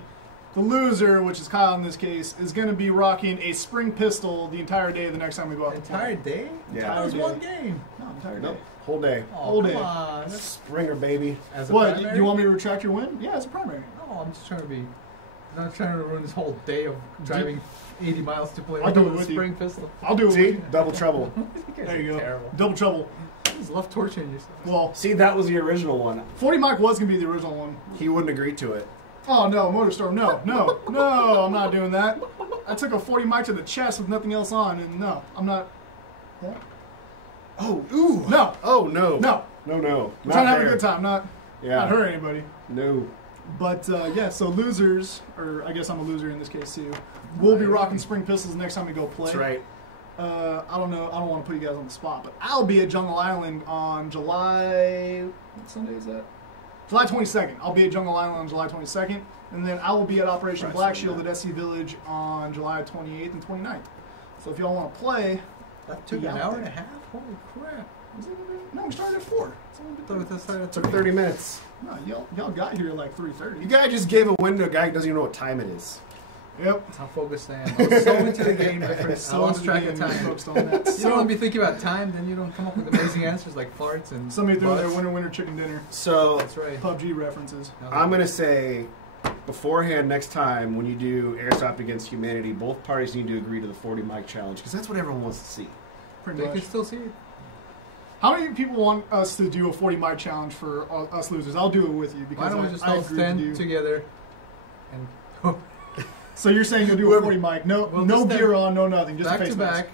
loser, which is Kyle in this case, is going to be rocking a spring pistol the entire day the next time we go out. to play. Entire day? Yeah. That was Entire one day. game. No, entire Nope. day. Whole day. Oh, Whole come day. on. That's Springer, baby. as a What? Do primary? you want me to retract your win? Yeah, it's a primary. No, I'm just trying to be. I'm not trying to ruin this whole day of driving 80 miles to play I'll do it with a with you. spring pistol. I'll do it See? with you. Double trouble. guys There you are go. Terrible. Double trouble. You just love torturing yourself. Well, See, that was the original one. 40 Mike was going to be the original one. He wouldn't agree to it. Oh, no, Motorstorm, no, I'm not doing that. I took a 40 Mike to the chest with nothing else on, and no, I'm not. What? Oh, ooh. No, Oh, no. no. No, no. I'm trying to have a good time, not Yeah. hurt anybody. No. But yeah, so losers, or I guess I'm a loser in this case too. We'll be rocking spring pistols next time we go play. That's right. I don't know. I don't want to put you guys on the spot, but I'll be at Jungle Island on July. What Sunday is that? July 22nd. I'll be at Jungle Island on July 22nd, and then I will be at Operation Right, Black so Shield yeah. at SC Village on July 28th and 29th. So if y'all want to play, That took be an out hour there. and a half? Holy crap. was it- no, we started at 4. It's only been I thought 30. it started at Took 30 minutes. No, y'all got here at like 3:30. You guy just gave a win to a guy who doesn't even know what time it is. Yep. That's how focused I am. I was so into the game, I So lost track of into the game, time. focused on that. You don't want to be thinking about time, then you don't come up with amazing answers like farts and Somebody threw in their butts. winner chicken dinner. So That's right. PUBG references. I'm going to say beforehand, next time when you do Airsoft Against Humanity, both parties need to agree to the 40 mic challenge because that's what everyone wants to see. Pretty They much. can still see it. How many people want us to do a 40 mic challenge for us losers? I'll do it with you Why because don't we just I all agree stand together and So you're saying you'll do a 40 mic? No, We'll no just gear on, no nothing, just back a face to mask. back?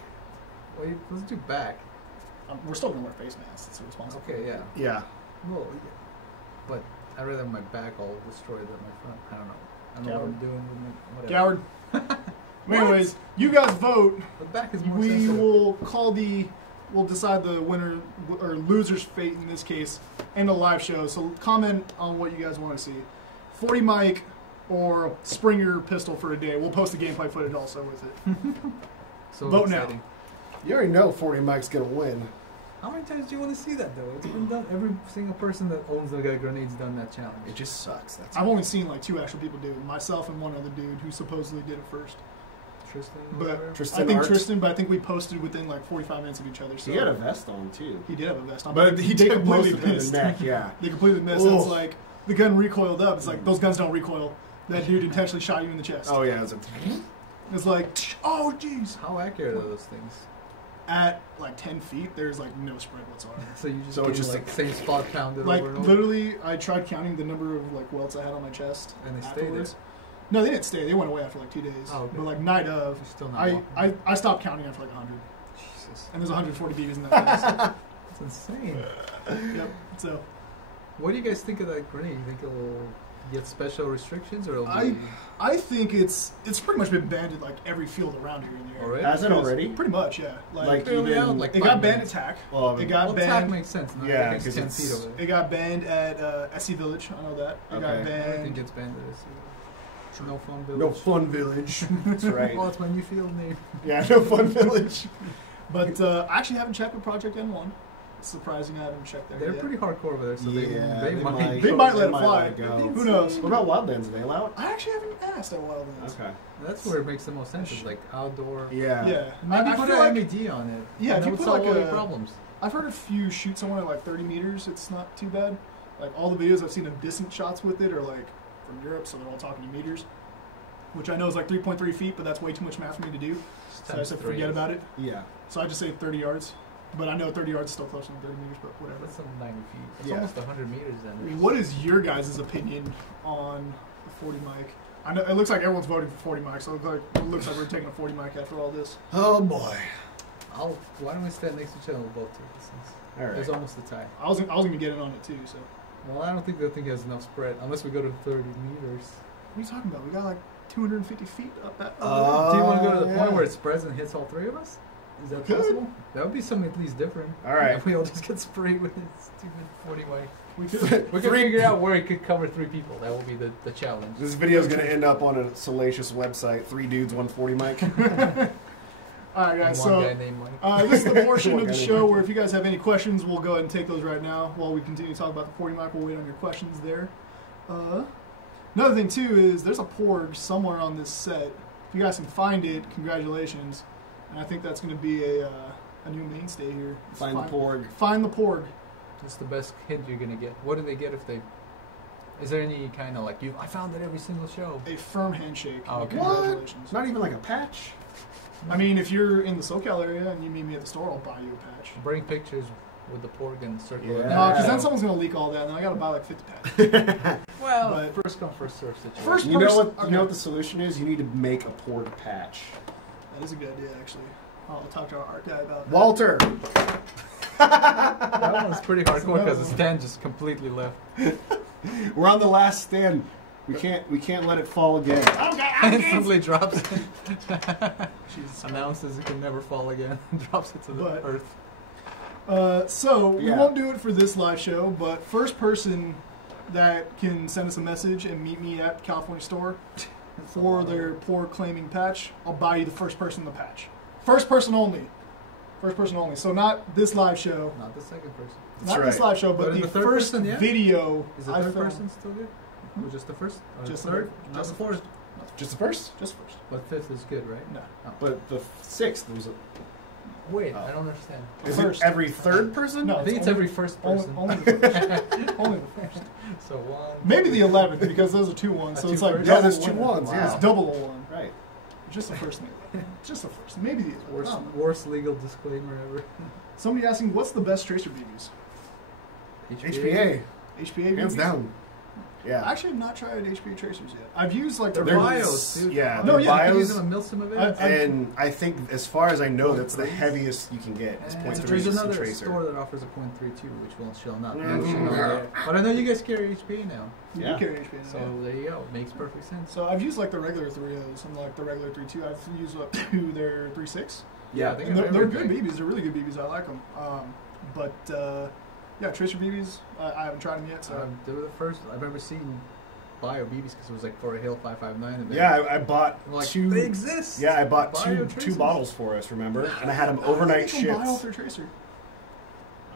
Wait, let's do back. We're still gonna wear face masks. That's responsible. Okay, yeah. Yeah. Well, yeah. But I'd rather have my back all destroyed than my front. I don't know. I don't know what I'm doing with my whatever. Coward. Anyways, you guys vote. The back is more We sensitive. will we'll decide the winner or loser's fate in this case in the live show. So comment on what you guys want to see. 40 mic or Springer pistol for a day. We'll post the gameplay footage also with it. So Vote now. exciting. You already know 40 mic's going to win. How many times do you want to see that though? It's been done. Every single person that owns a grenade's done that challenge. It just sucks. That's I've only seen like 2 actual people do it. Myself and one other dude who supposedly did it first. Tristan. But whatever. Tristan I think Arts. Tristan, but I think we posted within like 45 minutes of each other. So He had a vest on, too. He did have a vest on, But he they did most completely of it in missed. the neck, yeah. They completely missed. And it's Oof. like the gun recoiled up. It's like those guns don't recoil. That dude intentionally shot you in the chest. Oh, yeah. It was a... It's like, oh jeez. How accurate are those things? At like 10 feet, there's like no spread whatsoever. So you just So get it's just like same spot pounded Like over and over. literally, I tried counting the number of like welts I had on my chest. And they stayed afterwards. No, they didn't stay. They went away after like 2 days. Oh, okay. But like night of, You're still not I stopped counting after like 100. Jesus, And there's 140 BBs in that place. that's insane. Yep. So What do you guys think of that grenade? You think it'll get special restrictions, or it'll be I think it's pretty much been banned in like every field around here in the area. already? Has it already? Pretty much, yeah. Like, Barely even... out, like it 5 got banned minutes. at TAC. Well, It got Well, attack banned. makes sense. No? Yeah, It's 'cause 10 it's- feet over. It got banned at SC Village. I know that. It got Okay. Everything banned. gets banned at this. No fun village. No Fun Village. That's right. Well, that's my new field name. Yeah, No Fun Village. But I actually haven't checked with Project N1. It's surprising I haven't checked there They're yet. pretty hardcore over there, so Yeah, they they might. might. They might let it They might fly. let it go. Who knows? What about Wildlands? Are they allowed? I actually haven't asked at Wildlands. Okay. That's where it makes the most sense. It's like outdoor. Yeah. Yeah. Maybe I put feel an like MED on it. Yeah, and if that you would put solve like all your a- problems. I've heard if you shoot someone at like 30 meters, it's not too bad. Like all the videos I've seen of distant shots with it are like from Europe, so they're all talking in meters. Which I know is like 3.3 feet, but that's way too much math for me to do. So I said forget about it. Yeah. So I just say 30 yards. But I know 30 yards is still closer than 30 meters, but whatever. That's some 90 feet. That's Yeah. almost 100 meters I then. mean, what is your guys' opinion on the 40 mic? I know it looks like everyone's voting for 40 mic, so it looks like we're taking a 40 mic after all this. Oh boy. Why don't we stand next to each other and we'll vote too? All right. There's almost a tie. I was gonna get in on it too. So Well, I don't think that thing has enough spread unless we go to 30 meters. what are you talking about? We got like 250 feet up that. Do you want to go to the yeah. point where it spreads and hits all 3 of us? Is that Could. possible? That would be something at least different. All right. If we all just get sprayed with this stupid 40 way. we could. We can figure out where it could cover 3 people. That will be the challenge. This video is going to end up on a salacious website. 3 dudes, 140 mic. All right, And guys. one So guy named Mike. this is the portion One of the guy show named where if you guys have any questions, we'll go ahead and take those right now while we continue to talk about the 40 mic. We'll wait on your questions there. Another thing too is there's a porg somewhere on this set. If you guys can find it, congratulations. And I think that's going to be a new mainstay here. Find the porg. Find the porg. That's the best hint you're gonna get. What do they get if they? Is there any kind of like I found it every single show? A firm handshake. Oh, okay. Congratulations. Not even like a patch. I mean, if you're in the SoCal area and you meet me at the store, I'll buy you a patch. Bring pictures with the porg and circle it. Yeah. No, because then out. someo's going to leak all that, and then I got to buy like 50 patches. Well, But- first come first serve situation. First You know person- what? You know what the solution is? You need to make a porg patch. That is a good idea, actually. I'll talk to our art guy about that. Walter. That one's pretty hardcore because the No. stand just completely left. We're on the last stand. We can't let it fall again. Instantly drops it. Jesus. Announces it can never fall again. Drops it to the But- earth. So we Yeah. won't do it for this live show, but first person that can send us a message and meet me at the California store for their poor claiming patch, I'll buy you the first person the patch. First person only. First person only. So not this live show, Not the second person. That's not this right. live show, but But in the the third first person, yeah? video. Is the I third filmed. person still good? Or just the first? Or Just the the third? first. Not Just the the fourth? Just the first? Just first. But fifth is good, right? No. But the 6th was a... Wait, I don't understand. Is First. it every third person? No. I think it's every first person. Only the first. Only the first. So one. Maybe the 11th because those are 2 ones. So Two it's like firsts? Yeah, double there's 2 winner. ones. Wow. Yeah, It's double a 1. right. Just the first name. Just the first. Maybe the Worst, oh. worst legal disclaimer ever. Somebody asking, what's the best tracer BBs? HPA, HPA hands BBs? down. I Yeah. actually have not tried HPA tracers yet. I've used like the They're regular- bios, dude. Yeah, No, the yeah, You can use bios, them in Milsim events. and I think as far as I know, that's the heaviest you can get. Is And .3 there's another tracer. store that offers a .32, which will shall not Mhm. mention on there. But I know you guys carry HPA now, You Yeah. carry HPA. so there you go. Makes perfect sense. So I've used like the regular 3.0s and like the regular 3.2. I've used up to their 3.6. Yeah, I think And of they're good everything. BBs. They're really good BBs. I like them. But yeah, tracer BBs. I haven't tried them yet. So They were the first I've ever seen bio BBs because it was like for a Hill 559 event. Yeah, I bought I'm like, 2. they exist. Yeah, I bought Bio two tracers. bottles for us. Remember? And I had them How do overnight they make them bio ships. for tracer?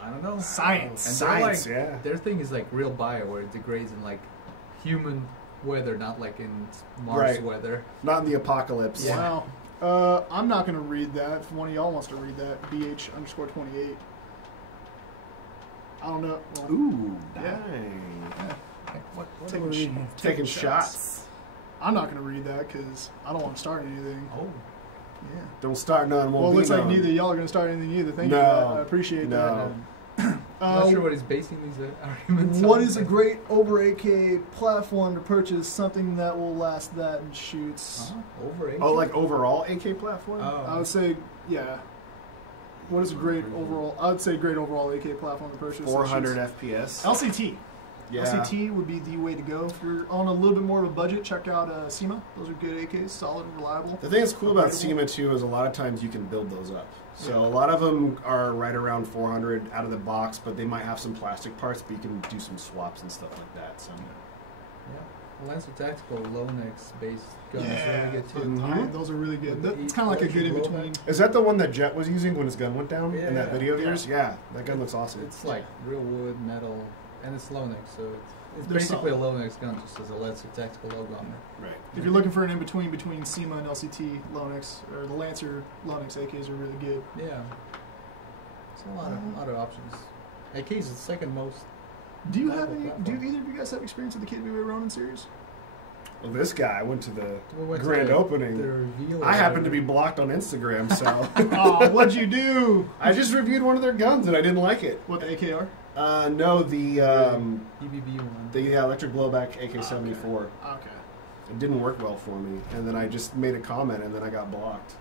I don't know. Science. And they're Science, like, yeah. Their thing is like real bio, where it degrades in like human weather, not like in Mars Right. weather. Not in the apocalypse. Yeah. Wow. I'm not gonna read that. If one of y'all wants to read that, BH_28. I don't know. Well, Ooh, Yeah. dang. What Taking are we sh- reading? Taking shots. I'm not gonna read that because I don't want to start anything. Oh, Yeah. Don't start none. Well, it looks like neither of y'all are gonna start anything either. Thank you. No. For that. I appreciate No. that. I'm not sure what he's basing these arguments on. What is a great over AK platform to purchase? Something that will last that and shoots. Over 8? Oh, like overall AK platform? I would say, yeah. What is a great overall? I would say great overall AK platform to purchase. that 400 shoots- FPS. LCT. Yeah. LCT would be the way to go. If you're on a little bit more of a budget, check out SEMA. Those are good AKs, solid and reliable. The thing that's cool about Upgradable. SEMA too is a lot of times you can build those up. So a lot of them are right around 400 out of the box, but they might have some plastic parts, but you can do some swaps and stuff like that. So Yeah. Lazer Tactical Lonex based guns Yeah, really good too. Mhm. Those are really good. With the It's kind of like a good in between. is that the one that Jet was using when his gun went down in that Yeah. video of yours? Yeah, that gun looks awesome. It's like real wood, metal, and it's Lonex, so it's They're basically solid. a Lonex gun, just as a Lazer Tactical logo on there. Right. If you're looking for an in between SEMA and LCT Lonex, or the Lancer Lonex AKs are really good. Yeah. It's a lot of options. AKs is the second most. Do you have Reliable any? platform. Do either of you guys have experience with the KWA Ronin series? Well, this guy went to the We went to grand the opening. reveal. or I happened to whatever. be blocked on Instagram, so Oh, what'd you do? I just reviewed one of their guns and I didn't like it. What, the AKR? No, the EBB one. electric blowback AK-74. Okay. It didn't work well for me, and then I just made a comment, and then I got blocked.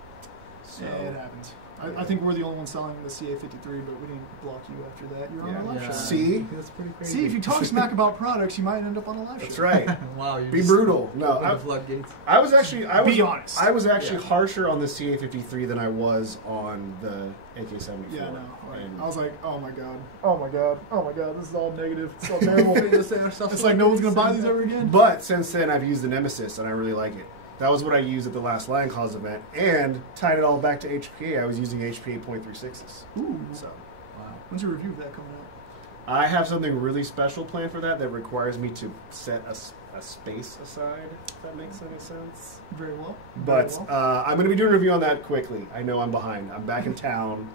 So Yeah, it happens. I think we're the only ones selling the CA53, but we didn't block you after that. You're on Yeah. the live show. See? That's pretty crazy. See, if you talk smack about products, you might end up on a live that's show. right. wow, you're Be just brutal. No, open I, the floodgates. I was actually Be honest. I was actually Yeah. harsher on the CA-53 than I was on the AK-74. Yeah, no. Like, And- I was like, oh my god, oh my god, oh my god, this is all negative. It's all terrible. Just say ourselves It's like no one's gonna buy these ever again. But since then, I've used the Nemesis, and I really like it. That was what I used at the last Lion Claws event, and tied it all back to HPA. I was using HPA .36s. Ooh. So Wow. When's your review of that coming out? I have something really special planned for that requires me to set a space aside, if that makes any sense. Very well. But Very well. I'm going to be doing a review on that quickly. I know I'm behind. I'm back in town.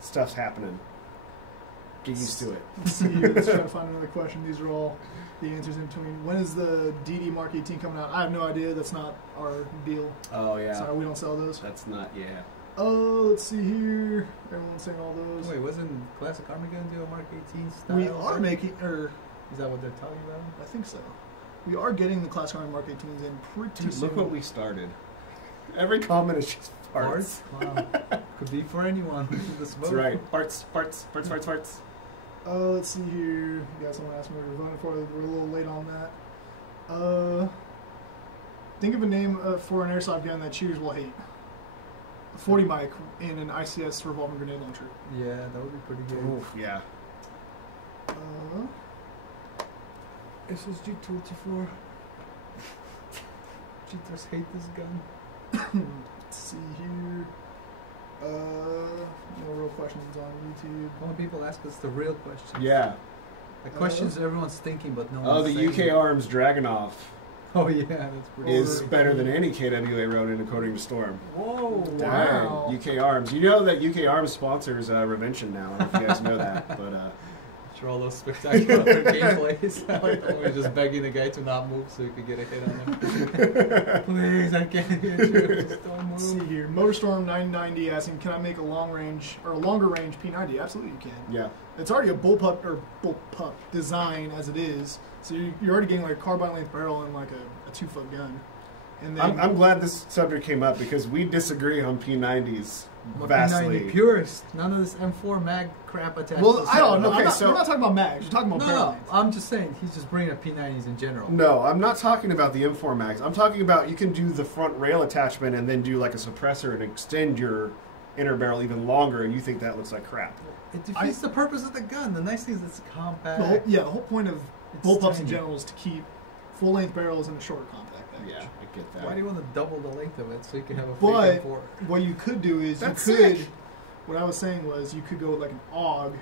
Stuff's happening. Get used to it. Let's see here. Let's try to find another question. These are all the answers in between. When is the DD Mark 18 coming out? I have no idea. That's not our deal. Oh, yeah. Sorry, we don't sell those. That's not, yeah. Oh, let's see here. Everyone's saying all those. Wait, wasn't Classic Army going to do a Mark 18 style? We are making, Is that what they're talking about? I think so. We are getting the Classic Army Mark 18s in pretty Dude, soon. look what we started. Every comment is just parts. Wow. Could be for anyone. The smoke. That's right. Parts. Let's see here. You guys someone asked me what we were voting for. We're a little late on that. Think of a name for an airsoft gun that shooters will hate. A 40 mic in an ICS revolving grenade launcher. Yeah, that would be pretty good. Oof, yeah. SSG 24. Cheaters hate this gun. Let's see here. No real questions on YouTube. When people ask us the real questions. Yeah. The questions everyone's thinking, but no Oh, one's the saying UK it. Arms Dragunov. Oh yeah, that's pretty. is better than any KWA Ronin according to Storm. Whoa! Wow. UK Arms. You know that UK Arms sponsors Revention now. I don't know if you guys know that, but Sure, all those spectacular gameplays. I like the one where just begging the guy to not move so he could get a hit on him. Please, I can't hit you. Just don't Let's see move. here. Motorstorm 990 asking, can I make a long range or a longer range P90? Absolutely, you can. yeah. It's already a bullpup design as it is, so you're already getting like a carbine length barrel and like a 2-foot gun. And then I'm glad this subject came up because we disagree on P90s I'm a vastly. P90 purist. None of this M4 mag crap attached. well, to I don't know. Okay, We're not talking about mags. You're talking about barrel No, length. I'm just saying he's just bringing up P90s in general. No, I'm not talking about the M4 mags. I'm talking about you can do the front rail attachment and then do like a suppressor and extend your inner barrel even longer, and you think that looks like crap. It defeats the purpose of the gun. The nice thing is it's compact. The whole point of It's bullpups in tiny. general is to keep full-length barrels in a shorter compact package. Yeah, I get that. Why do you want to double the length of it so you can have a But fake M4? what you could do is That's you could. sick. What I was saying was you could go with like an AUG,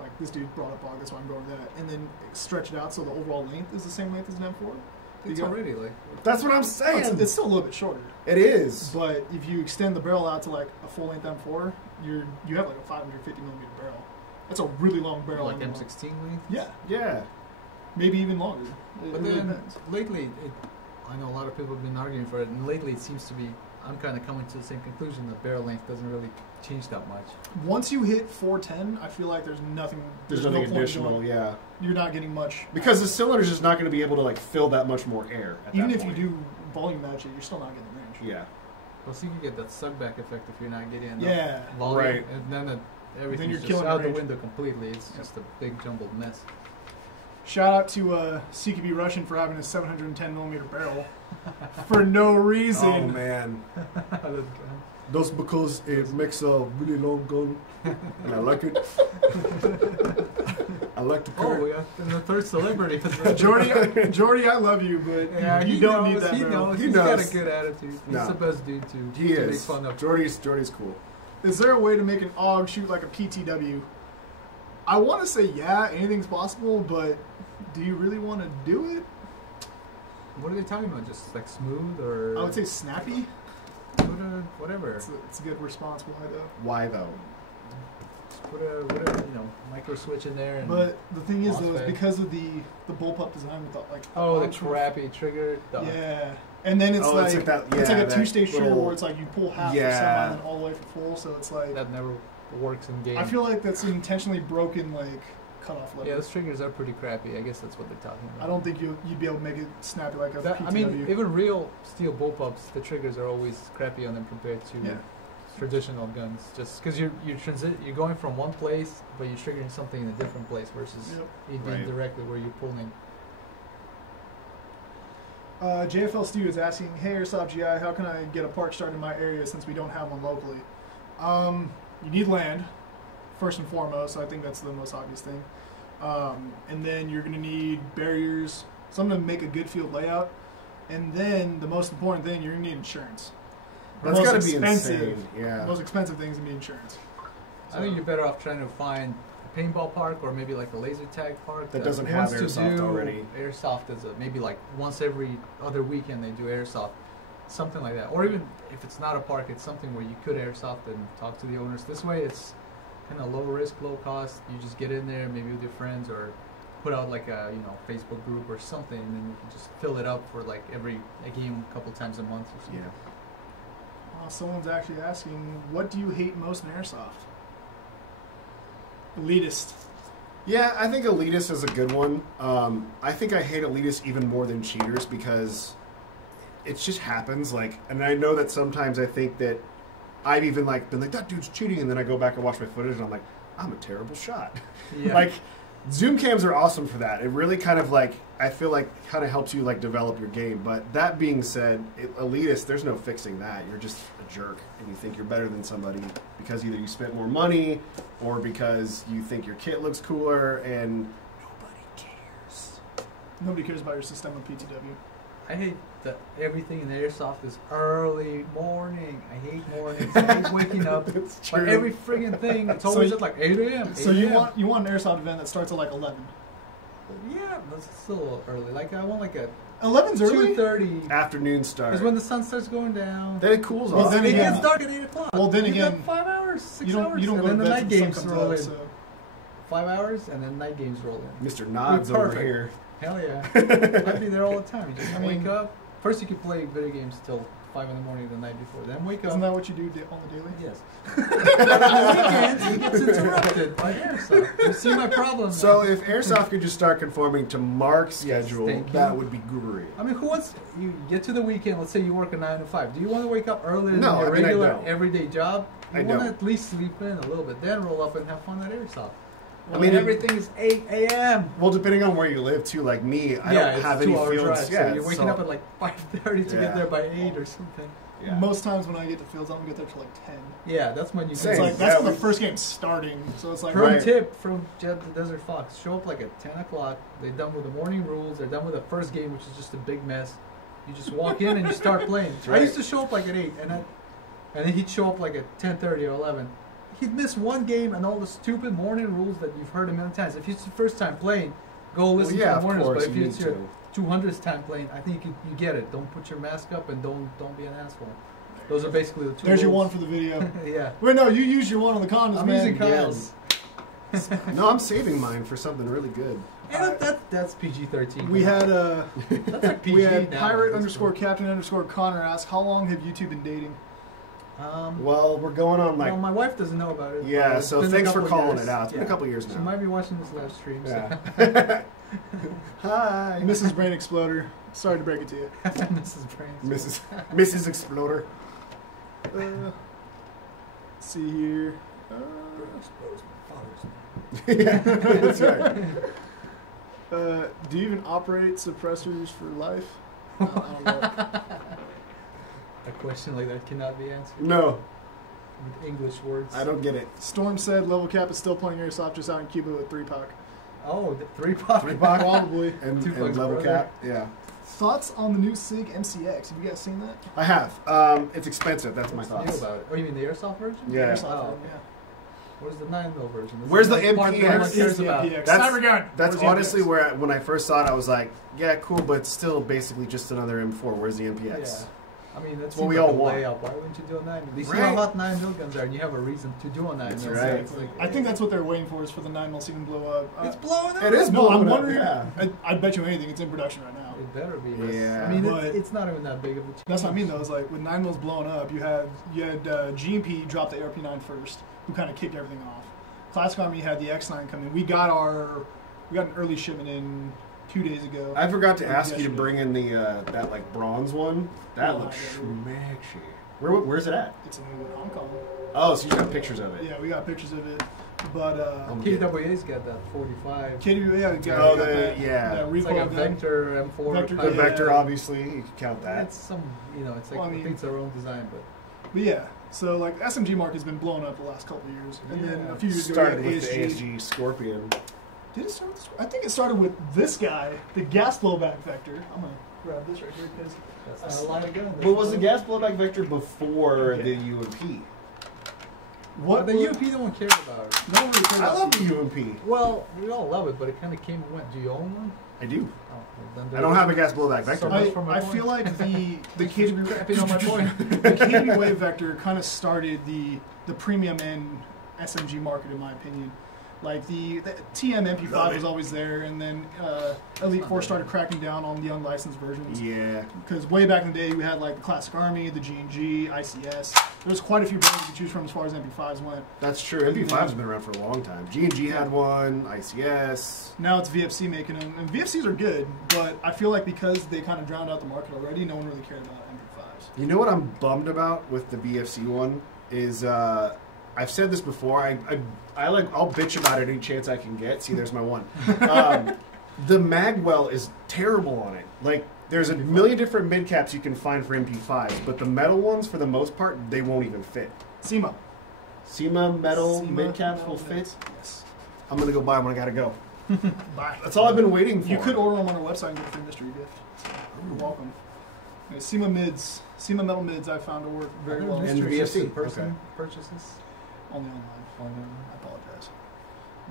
like this dude brought up AUG, that's why I'm going with that, and then stretch it out so the overall length is the same length as an M4. It's You got- already like That's what I'm Oh, saying. it's still a little bit shorter, It is. but if you extend the barrel out to like a full-length M4, you have like a 550 millimeter barrel. That's a really long barrel. like on the long- M16 length. Yeah, Yeah. maybe even longer. But It really then depends. lately, I know a lot of people have been arguing for it, and lately it seems to be. I'm kind of coming to the same conclusion that barrel length doesn't really change that much. Once you hit 410, I feel like there's nothing. There's no nothing point additional, going- yeah. You're not getting much Because the cylinder's just not going to be able to like fill that much more air. At even that if point. you do volume match it, you're still not getting range. Yeah. Plus, you can get that suckback effect if you're not getting enough Yeah. volume, Right. and then everything's you're just killing out the range. window completely. It's just a big jumbled mess. Shout out to CQB Russian for having a 710 millimeter barrel for no reason. Oh man. That's because it makes a really long gun, and I like it. I like the Oh, curve. we got the third celebrity. Jordy, I love you, but Yeah, you he don't knows, need that he barrel. knows. He He's got knows. a good attitude. He's No. the best dude to He make is. fun of. Jordy's cool. Is there a way to make an AUG shoot like a PTW? I want to say yeah, anything's possible, but do you really want to do it? What are they talking about? Just like smooth or? I would say snappy. Whatever. It's a good response. Why though? Why though? Just put a whatever micro switch in there. And But the thing is, though, is MOSFET. because of the bullpup design with the oh, the arms from- crappy trigger. Yeah, and then it's Oh, like it's like that- it's like yeah, a that 2-stage trigger little- where it's like you pull half for Yeah. semi and then all the way for full. So it's like That never works in game. I feel like that's an intentionally broken like cutoff level. Yeah, those triggers are pretty crappy. I guess that's what they're talking about. I don't think you'd be able to make it snappy like a PTW. I mean, even real steel bullpups, the triggers are always crappy on them compared to Yeah. traditional guns. Just because you're going from one place, but you're triggering something in a different place versus Yep. it being Right. directly where you're pulling. JFL Stu is asking, hey Airsoft GI, how can I get a park started in my area since we don't have one locally? You need land, first and foremost. I think that's the most obvious thing. And then you're going to need barriers, something to make a good field layout. And then the most important thing, you're going to need insurance. The That's most got to be expensive- insane. Yeah. The most expensive thing is going to be insurance. I think you're better off trying to find a paintball park or maybe like a laser tag park That doesn't have wants to airsoft do already. Airsoft as maybe like once every other weekend they do airsoft, something like that. Or even if it's not a park, it's something where you could airsoft and talk to the owners. This way, it's kind of low risk, low cost. You just get in there, maybe with your friends, or put out like a Facebook group or something, and then you can just fill it up for like a game a couple times a month or something. Yeah. Someone's actually asking, what do you hate most in Airsoft? Elitist. Yeah, I think elitist is a good one. I think I hate elitist even more than cheaters because it just happens. Like, and I know that sometimes I think that I've even like been like that dude's cheating, and then I go back and watch my footage, and I'm like, I'm a terrible shot. Yeah. Like, zoom cams are awesome for that. It really kind of like I feel like kind of helps you like develop your game. But that being said, elitist, there's no fixing that. You're just a jerk, and you think you're better than somebody because either you spent more money or because you think your kit looks cooler, and nobody cares. Nobody cares about your system of PTW. I hate that everything in airsoft is early morning. I hate mornings. I hate waking up. It's But true. every friggin' thing, it's So always you- at like 8 a.m. So 8 you a.m. want an Airsoft event that starts at like 11. Yeah, but it's still a little early. Like I want like a 11's early. 2:30. Afternoon start. Because when the sun starts going down, Then it cools Well, off. then it again- gets dark at 8 o'clock. Well, then You got again, 5 hours, 6 You don't hours, you don't and go then to the bed night till the sun games comes roll up. in. So 5 hours, and then night games roll in. Mr. Nods We're over perfect. here. Hell yeah. I'd be there all the time. You just I mean- wake up. First, you could play video games till 5 in the morning the night before. Then wake up. isn't that what you do on the daily? Yes. But on the weekends, he gets interrupted by airsoft. You see my problem now. So if Airsoft could just start conforming to Mark's schedule, thank you. that would be great. I mean, who wants... You get to the weekend, let's say you work a 9 to 5. Do you want to wake up earlier than No, your I mean, I regular, don't. everyday job? You I want to don't. at least sleep in a little bit, then roll up and have fun at Airsoft. I mean, everything is 8 a.m. Well, depending on where you live, too, like me, I yeah, don't it's have a any 2-hour fields. drive, Yeah, so you're waking up at like 5:30 to Yeah. get there by 8 or something. Yeah. Most times when I get to fields, I don't get there till like 10. Yeah, that's when you So Same. it's like Yeah, that's when we- the first game's starting. So it's like Pro Right. tip from Jed the Desert Fox: show up like at 10 o'clock. They're done with the morning rules. They're done with the first game, which is just a big mess. You just walk in and you start playing. That's I right. used to show up like at 8, and then he'd show up like at 10:30 or 11. He'd miss one game and all the stupid morning rules that you've heard a million times. If it's your first time playing, go listen yeah, to of the mornings. course, But if you it's need your to. 200th time playing, I think you get it. Don't put your mask up and don't be an asshole. Those are basically the two. there's your rules. one for the video. Yeah. Wait, no, you used your one on the condoms, I'm man. using Kyle's. No, I'm saving mine for something really good. And that's PG-13. We had That's like PG we had now. pirate That's _ captain _ Connor ask, how long have you two been dating? cool. Well, we're going on like... Well, my wife doesn't know about it. yeah, It's so been a thanks for couple calling years. it out. It's been a Yeah. couple years She now. might be watching this live stream. So. Yeah. Hi. Mrs. Brainexploder, sorry to break it to you. Mrs. Brains. Mrs. Exploder. Let's see here. Yeah, that's right. Do you even operate suppressors for life? I don't know. A question like that cannot be answered No, with English words. I don't get it. Storm said Level Cap is still playing Airsoft just out in Cuba with 3-pack. Oh, the 3-pack. 3-pack? Probably. And Tupac's level brother. cap, yeah. Thoughts on the new SIG MCX? Have you guys seen that? I have. It's expensive. That's my What's new thoughts. about it? Oh, you mean the airsoft version? Yeah. Airsoft, Oh. yeah. Where's the 9mm version? This Where's is the the part that no one MPX? cares about. MPX. That's- Cybergun! That's Where's the honestly MPX? where, when I first saw it, I was like, yeah, cool, but it's still basically just another M4. Where's the MPX? Yeah. I mean, that's what what we like all a want. layup. Why wouldn't you do a 9mm? You see Right. how hot 9mm guns are, and you have a reason to do a 9mm. That's So right. it's like, I think that's what they're waiting for, is for the 9mm to even blow up. it's blowing up. It is No, blowing I'm up, wondering. yeah. I bet you anything, it's in production right now. It better be. Yeah. I mean, But- it's not even that big of a change. That's what I mean, though. Is like with 9mm blowing up, you had GMP drop the ARP9 first, who kind of kicked everything off. Classic Army had the X9 come in. We got an early shipment in 2 days ago. I forgot to Or ask you to yesterday. bring in the that like bronze one. That Yeah, looks I did. smashy. Where's it at? It's in Hong Kong. Oh, so you got pictures of it. Yeah, we got pictures of it. But KWA's got that 45. KWA got Oh, got the- that, yeah. that It's recoil like a gun. Vector M4. Vector- The kind of- Vector, obviously, you can count that. That's some, it's like, Well, I I mean- think it's their own design, but But yeah, so like SMG market has been blowing up the last couple of years, and then Yeah. a few years ago Started we with had the ASG. ASG Scorpion. Did it start with this? I think it started with this guy, the gas blowback Vector. I'm gonna grab this right here because that's not a line of gun. What was the gas blowback Vector before the UMP? what The UMP no one cares about it. No one really cared I about love the- the UMP. Well, we all love it, but it kind of came and went. Do you own one? I do. Oh, well, then I don't have a gas blowback Vector. So much for my I point. feel like the Crapping on my point. the KWA Vector kind of started the premium end SMG market, in my opinion. Like the TM Love MP5 it. was always there, and then Elite Four started cracking down on the unlicensed versions. Yeah. Because way back in the day, we had like the Classic Army, the G&G, ICS. There was quite a few brands you could choose from as far as MP5s went. That's true. MP5's been around for a long time. G&G had one, ICS. Now it's VFC making them, and VFCs are good, but I feel like because they kind of drowned out the market already, no one really cared about MP5s. You know what I'm bummed about with the VFC one is I've said this before. I'll bitch about it any chance I can get. See, there's my one. The magwell is terrible on it. Like there's a million different mid caps you can find for MP5s, but the metal ones, for the most part, they won't even fit. SEMA. SEMA metal SEMA mid caps metal will fit. mids. Yes. I'm gonna go buy them when I gotta go. Bye. That's all I've been waiting for. You could order them on our website and get a free mystery gift. So you're welcome. Okay, SEMA mids, SEMA metal mids, I found to work very well. And Mystery VFC, person okay. purchases. Only online. Oh, no. I apologize.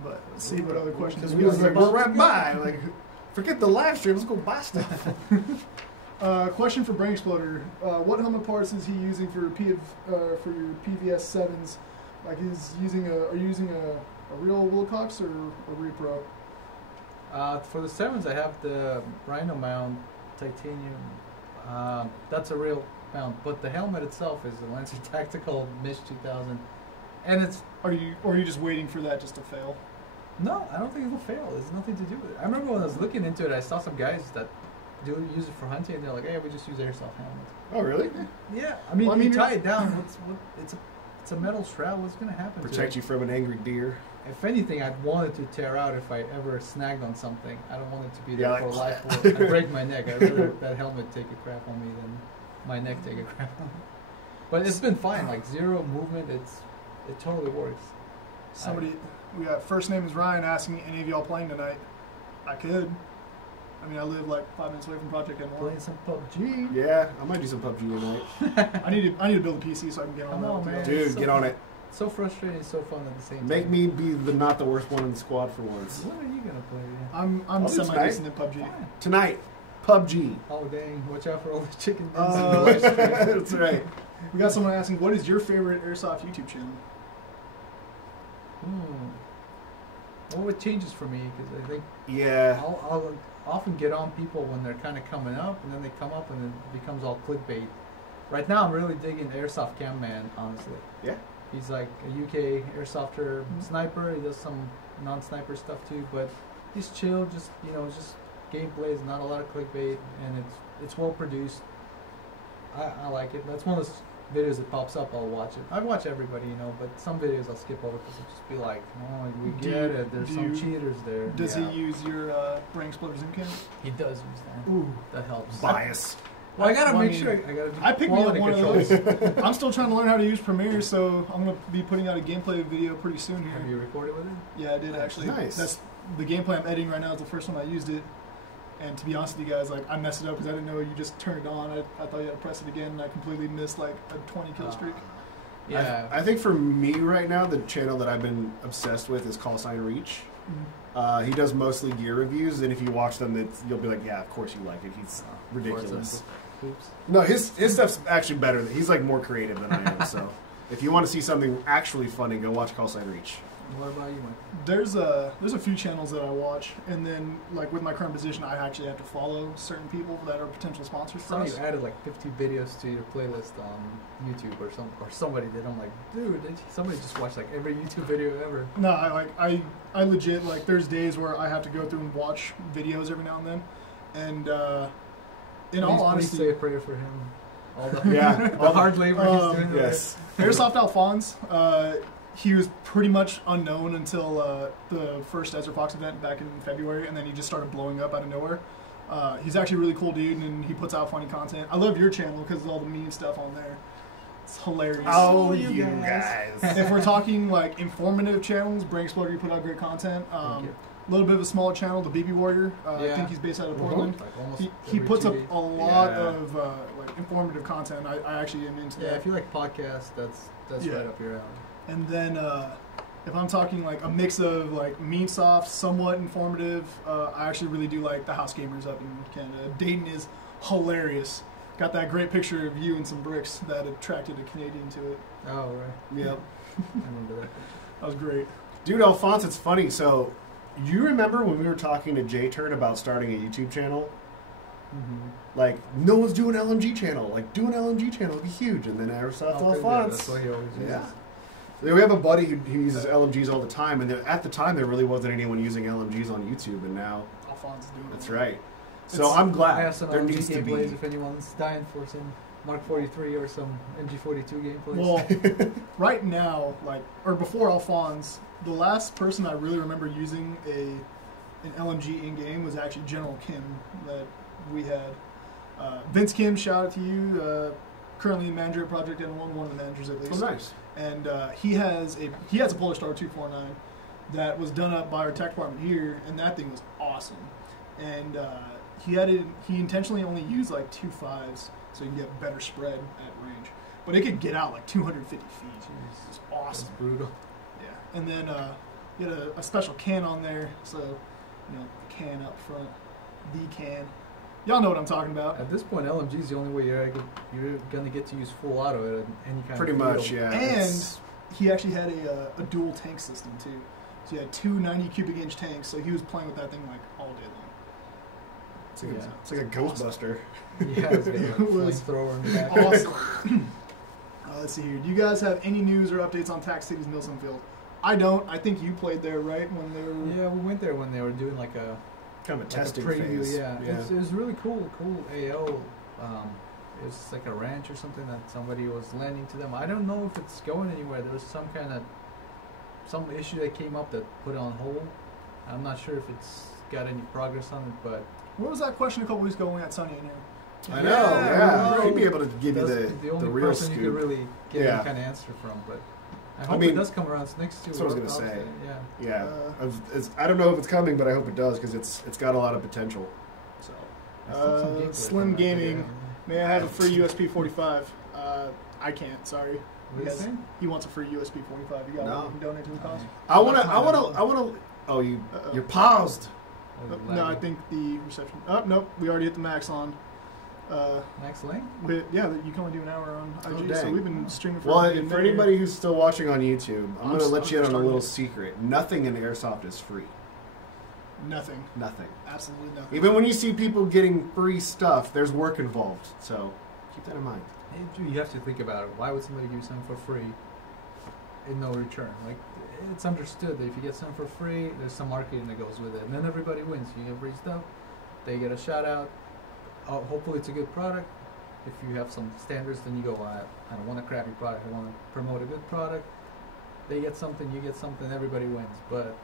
But let's see what other questions Because we we got. was like, here. we're right by. Like, forget the live stream. Let's go buy stuff. Question for Brainexploder. What helmet parts is he using for for your PVS 7s? Like he's using are you using a real Wilcox or a Repro? For the 7s, I have the Rhino mount, titanium. That's a real mount, but the helmet itself is a Lancer Tactical Mish 2000, and it's. Are you just waiting for that just to fail? No, I don't think it'll fail. There's nothing to do with it. I remember when I was looking into it, I saw some guys that use it for hunting, and they're like, "Hey, we just use airsoft helmets." Oh, really? Yeah, I mean, Well, you tie it down. It's a metal shroud. What's gonna happen? Protect you from an angry deer. If anything, I'd want it to tear out if I ever snagged on something. I don't want it to be there Yeah, for like- life. Or I break my neck. I'd rather that helmet take a crap on me than my neck take a crap on me. But it's been fine. Like zero movement. It totally works. We got first name is Ryan asking any of y'all playing tonight. I could. I mean, I live like 5 minutes away from Project N1. Playing some PUBG. Yeah, I might do some PUBG tonight. I need to build a PC so I can get on Come that. on, man. Dude, So get on fun. it. So frustrating, so fun at the same time. Make me be not the worst one in the squad for once. What are you gonna play? I'm Oh, it's semi decent at PUBG. Fine. Tonight, PUBG. Oh dang! Watch out for all the chicken dins in the live stream. That's right. We got someone asking, what is your favorite Airsoft YouTube channel? Well, it changes for me because I think Yeah. I'll often get on people when they're kind of coming up, and then they come up and it becomes all clickbait. Right now, I'm really digging Airsoft Cam Man, honestly. Yeah. He's like a UK airsofter sniper. He does some non-sniper stuff too, but he's chill. Just just gameplays, not a lot of clickbait, and it's well produced. I like it. That's one of those videos that pops up. I'll watch it. I watch everybody, but some videos I'll skip over because I'll just be like, oh, we get it. There's some cheaters there. Does Yeah. he use your Brainexploder zoom cam? He does use that. Ooh. That helps. Bias. Well, I gotta Well, I make mean, sure. I gotta do I picked me up quality one of controls. those. I'm still trying to learn how to use Premiere, so I'm going to be putting out a gameplay video pretty soon Have here. you recorded with it? Yeah, I did actually. Nice. That's the gameplay I'm editing right now is the first time I used it. And to be honest with you guys, like I messed it up because I didn't know you just turned it on. I thought you had to press it again, and I completely missed like a 20 kill streak. Yeah. I think for me right now, the channel that I've been obsessed with is Call Sign Reach. He does mostly gear reviews, and if you watch them, you'll be like, yeah, of course you like it. He's ridiculous. Oops. No, his stuff's actually better. He's like more creative than I am. So if you want to see something actually funny, go watch Call Sign Reach. What about you, Mike? There's a few channels that I watch, and then like with my current position, I actually have to follow certain people that are potential sponsors for Saw us. you added like 50 videos to your playlist on YouTube or somebody did. I'm like, dude, somebody just watched like every YouTube video ever. No, I legit like there's days where I have to go through and watch videos every now and then, and in all honesty, please say a prayer for him. All the, Yeah. the hard labor he's doing. Yes. Airsoft Alphonse, he was pretty much unknown until the first Desert Fox event back in February, and then he just started blowing up out of nowhere. He's actually a really cool dude, and he puts out funny content. I love your channel because of all the meme stuff on there. It's hilarious. Oh, you you guys. guys. If we're talking like informative channels, Brainexploder, you put out great content. Thank you. A little bit of a smaller channel, the BB Warrior. I Yeah. think he's based out of Portland. Like almost He every puts 2 up days. a lot Yeah. of like informative content. I actually am into Yeah, that. if you like podcasts, that's Yeah. right up your alley. And then if I'm talking like a mix of like meme soft, somewhat informative, I actually really do like the House Gamers up in Canada. Dayton is hilarious. Got that great picture of you and some bricks that attracted a Canadian to it. Oh, right. Yep. I remember that. That was great. Dude, Alphonse, it's funny. So, you remember when we were talking to J-Turn about starting a YouTube channel? Mm-hmm. Like, no one's doing LMG channel. Like, do an LMG channel would be huge. And then Airsoft Alphonse. That's what he always uses. Yeah. We have a buddy who uses LMGs all the time, and at the time there really wasn't anyone using LMGs on YouTube, and now Alphonse is doing it. that's right. So It's- I'm I glad have some there LMG needs to gameplays be. if anyone's dying for some Mark 43 or some MG42 gameplays. Well, right now, or before Alphonse, the last person I really remember using an LMG in game was actually General Kim that we had. Vince Kim, shout out to you. Currently manager at Project N1, one of the managers at least. Oh, nice. And he has a Polar Star 249 that was done up by our tech department here, and that thing was awesome. And he intentionally only used like 2 5s so you can get better spread at range. But it could get out like 250 feet. It's That's awesome. brutal. Yeah. And then You had a special can on there, so you know, the can up front, the can. Y'all know what I'm talking about. At this point, LMG is the only way you're gonna get to use full auto at any kind Pretty of much, field. yeah. And he actually had a dual tank system too. So he had two 90 cubic inch tanks, so he was playing with that thing like all day long. It's like a Ghostbuster. Yeah, it's got, like, It was flamethrower in the back. Awesome. Let's see here. Do you guys have any news or updates on Tax City's Milsim Field? I don't. I think you played there, right? When they were. Yeah, we went there when they were doing like a Kind of a testing preview. phase. Yeah, it was really cool. Cool AO. It was like a ranch or something that somebody was lending to them. I don't know if it's going anywhere. There was some issue that came up that put it on hold. I'm not sure if it's got any progress on it, but What was that question a couple weeks ago when we had Sonny in here? I know, yeah. He'd be able to give you that's the only real person scoop. you could really get Yeah. any kind of answer from. But I hope mean, it does come around next year. that's what I was gonna say. Yeah. Yeah, I don't know if it's coming, but I hope it does because it's got a lot of potential. So I saw some gameplay Slim from that Gaming. video. May I have a free USB 45? I can't. Sorry. What is it? He wants a free USB 45. You got No. one? You can donate to the cause. I wanna. Oh, you're paused. No, I think the reception. Oh, nope. We already hit the max on. Max Lane? But yeah, you can only do an hour on IG, so dang. we've been streaming for. Well, a for minute. anybody who's still watching on YouTube, I'm gonna let you in on a starting little it. secret. Nothing in Airsoft is free. Nothing. Nothing. Absolutely nothing. Even when you see people getting free stuff, there's work involved. So keep that in mind. You have to think about it. Why would somebody give you something for free in no return? Like, it's understood that if you get something for free, there's some marketing that goes with it, and then everybody wins. You get free stuff, they get a shout out. Hopefully, it's a good product. If you have some standards, then you go, I don't want a crappy product. I want to promote a good product. They get something, you get something, everybody wins. But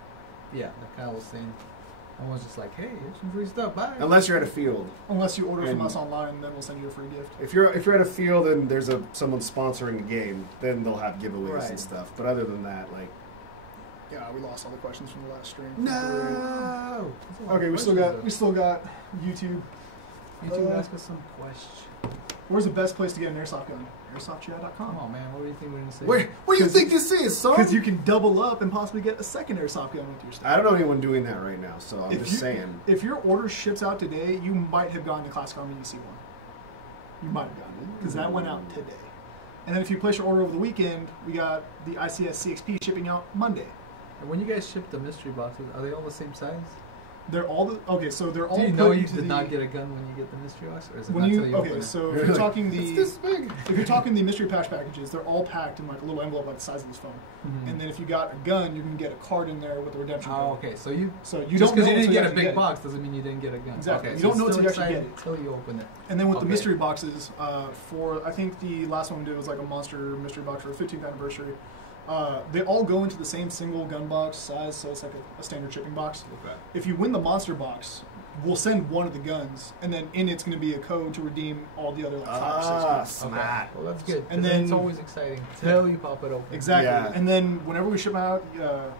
yeah, like Kyle was saying, I was just like, hey, here's some free stuff. Bye. Unless you're at a field. Unless you order from And- us online, then we'll send you a free gift. If you're at a field and there's someone sponsoring the game, then they'll have giveaways Right. and stuff. But other than that, like Yeah, we lost all the questions from the last stream. No. Okay, we still got YouTube. YouTube ask us some questions. Where's the best place to get an airsoft gun? AirsoftGI.com. Come on, man. What do you think we're gonna say? what do you think this is, son? Because you can double up and possibly get a second airsoft gun with your stuff. I don't know anyone doing that right now, so I'm just saying. If your order ships out today, you might have gotten the Classic Army UC one. You might have gotten it because that went out today. And then if you place your order over the weekend, we got the ICS CXP shipping out Monday. And when you guys ship the mystery boxes, are they all the same size? They're all so they're all. Do you put know you into did the- not get a gun when you get the mystery box, or is it When not you till you open okay, it? so if you're talking It's the this big. if you're talking the mystery patch packages, they're all packed in like a little envelope like the size of this phone. Mhm. And then if you got a gun, you can get a card in there with the redemption code. Oh, okay. So you So you just don't because know you didn't until get a actually big it. box doesn't mean you didn't get a gun. Exactly. Okay, You so don't know it's until still you actually exciting get it. until you open it. And then with the Okay. mystery boxes, for I think the last one we did was like a monster mystery box for a 15th anniversary. They all go into the same single gun box size, so it's like a standard shipping box. Okay. If you win the monster box, we'll send one of the guns, and then in it's going to be a code to redeem all the other like 5 or 6 guns. Smart. Okay. Well, that's good. And then it's then- always exciting till you pop it open. Exactly. Yeah. And then whenever we ship out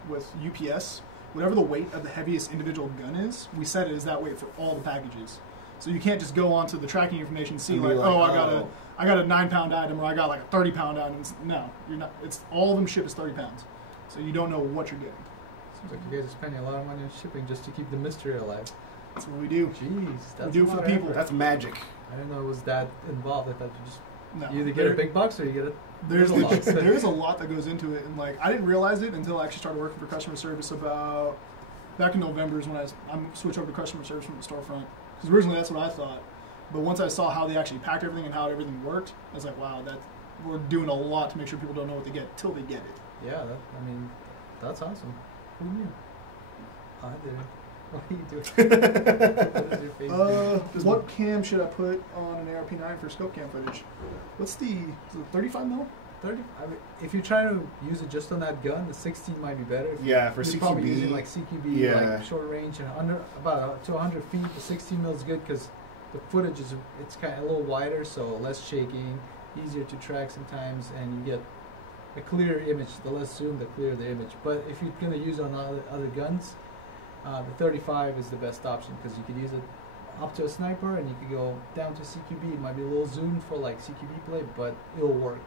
with UPS, whatever the weight of the heaviest individual gun is, we set it as that weight for all the packages. So you can't just go onto the tracking information and see And be like, like, oh, oh. I got a 9-pound item, or I got like a 30-pound item. No, you're not. It's all of them ship as 30 pounds, so you don't know what you're getting. Seems like you guys are spending a lot of money on shipping just to keep the mystery alive. That's what we do. Jeez, that's do a it for lot the of people. effort. That's magic. I didn't know it was that involved. I thought you just No, you either get a big box or you get a There's little box. there's a lot that goes into it, and like I didn't realize it until I actually started working for customer service about back in November is when I'm switched over to customer service from the storefront, because originally that's what I thought, but once I saw how they actually packed everything and how everything worked, I was like, wow, that we're doing a lot to make sure people don't know what they get till they get it. Yeah, that's awesome. Who knew? I did it. What are you doing? What is your face doing? What cam should I put on an ARP9 for scope cam footage? What's is it 35 mil? 30? I mean, if you're trying to use it just on that gun, the 16 might be better. If Yeah, for you're probably using CQB. like CQB, Yeah. like short range, and under about to 100 feet. The 16 mil is good because the footage is it's kind of a little wider, so less shaking, easier to track sometimes, and you get a clearer image. The less zoom, the clearer the image. But if you're gonna use it on other guns, the 35 is the best option because you could use it up to a sniper, and you could go down to CQB. It might be a little zoomed for like CQB play, but it'll work.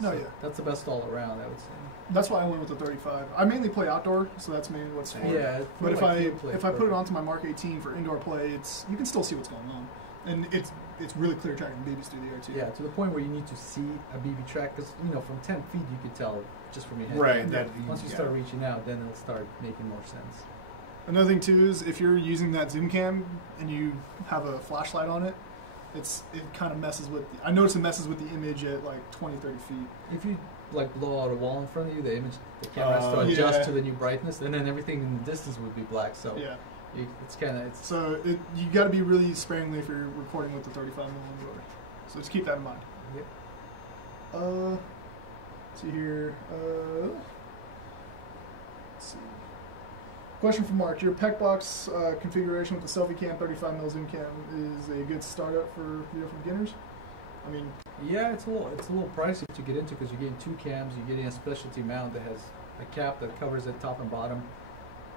No, So yeah. that's the best all around, I would say. That's why I went with the 35. I mainly play outdoor, so that's mainly what's for. Yeah, But if like I field play, if I put it perfect. onto my Mark 18 for indoor play, you can still see what's going on, and it's really clear tracking BBs through the air too. Yeah, to the point where you need to see a BB track, because from 10 feet you could tell just from your head. Right. And That, once you yeah. start reaching out, then it'll start making more sense. Another thing too is if you're using that zoom cam and you have a flashlight on it, it kind of messes with. I notice it messes with the image at like 20, 30 feet. If you like blow out a wall in front of you, the camera has to adjust Yeah. to the new brightness, and then everything in the distance would be black. So Yeah. it's kind of So you got to be really sparingly if you're recording with the 35mm. So just keep that in mind. Yep. Let's see here. Let's see. Question from Mark: your PEC box configuration with the selfie cam 35mm zoom cam is a good startup for video for beginners. I mean, yeah, it's a little pricey to get into because you're getting two cams, you're getting a specialty mount that has a cap that covers it top and bottom,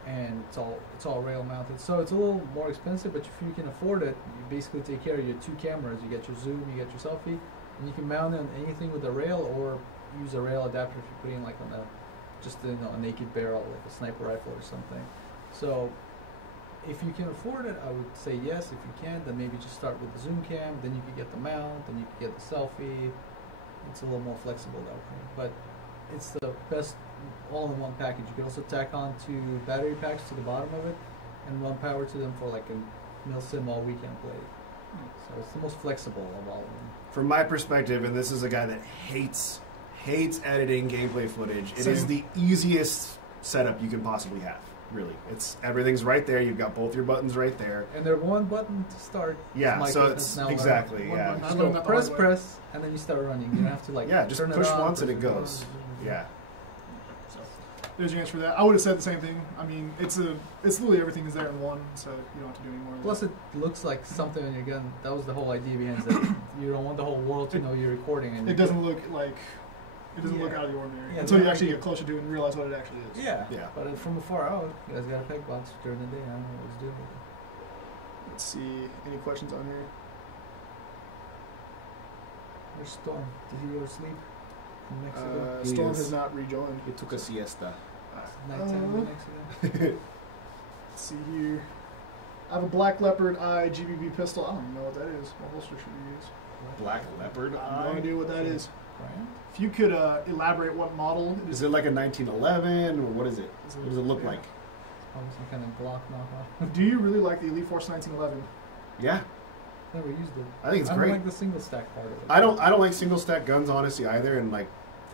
and it's all rail mounted. So it's a little more expensive, but if you can afford it, you basically take care of your two cameras. You get your zoom, you get your selfie, and you can mount it on anything with a rail or use a rail adapter if you're putting like on a naked barrel like a sniper rifle or something. So if you can afford it, I would say yes. If you can't, then maybe just start with the zoom cam, then you can get the mount, then you can get the selfie. It's a little more flexible that way, but it's the best all-in-one package. You can also tack on 2 battery packs to the bottom of it and run power to them for like a Milsim all weekend play. So it's the most flexible of all of them. From my perspective, and this is a guy that hates editing gameplay footage, it is Same. the easiest setup you can possibly have. Really, everything's right there. You've got both your buttons right there. And they're one button to start. Yeah, My so goodness, it's now learn. exactly One yeah. button. Just I go learned that the hard way. press, and then you start running. You don't have to like Yeah, just turn push it on, once and push it goes. Yeah. So there's your answer for that. I would have said the same thing. I mean, it's literally everything is there in one, so you don't have to do any more. Plus, it looks like something on your gun. That was the whole idea behind it. You don't want the whole world to know you're recording. And It doesn't look like. It doesn't look Yeah. out of the ordinary Yeah, until you the actually idea- get closer to it and realize what it actually is. Yeah. Yeah. But from afar out, you guys got a peg box during the day. I don't know what it's doing with it. Let's see. Any questions on here? Where's Storm? Did he go to sleep in Mexico? He Storm is. has not rejoined. He took a siesta. Nighttime in Mexico? Let's see here. I have a Black Leopard Eye GBB pistol. I don't even know what that is. What holster should we use? Black leopard. I have no idea what that is. Brian? If you could elaborate what model it Is it like a 1911 or what is it? Is What does it look yeah. like? Probably some kind of Glock knockoff. Do you really like the Elite Force 1911? Yeah, Never used it. I think it's I great. don't like the single stack part of it. I don't like single stack guns honestly either, and like